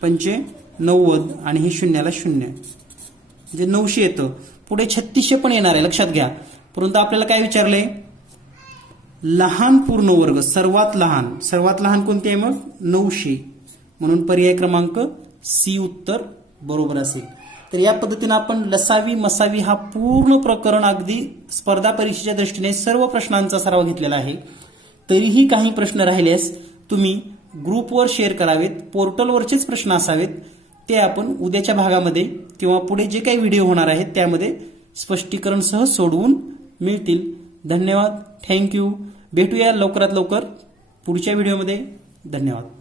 पंचे 90 आणि हे शून्याला 0 म्हणजे 900 येतं. पुढे 3600 पण येणार आहे, लक्षात घ्या. परंतु आपल्याला काय विचारलंय? लहान पूर्ण वर्ग, सर्वात लहान कोणती आहे मग? 900. म्हणून पर्याय क्रमांक सी उत्तर बरोबर असेल. तर या पद्धतीने आपण लसावी मसावी हा पूर्ण प्रकरण अगदी स्पर्धा परीक्षेच्या दृष्टीने सर्व प्रश्नांचा सराव घेतलेला आहे. तरीही काही प्रश्न राहिल्यास तुम्ही ग्रुपवर शेअर करावेत, पोर्टलवरचेच प्रश्न असावेत. ते आपण उद्याच्या भागामध्ये किंवा पुढे जे काही व्हिडिओ होणार आहेत त्यामध्ये स्पष्टीकरणसह सोडवून मिळतील. धन्यवाद, थँक्यू. भेटूया लवकरात लवकर पुढच्या व्हिडिओमध्ये. धन्यवाद.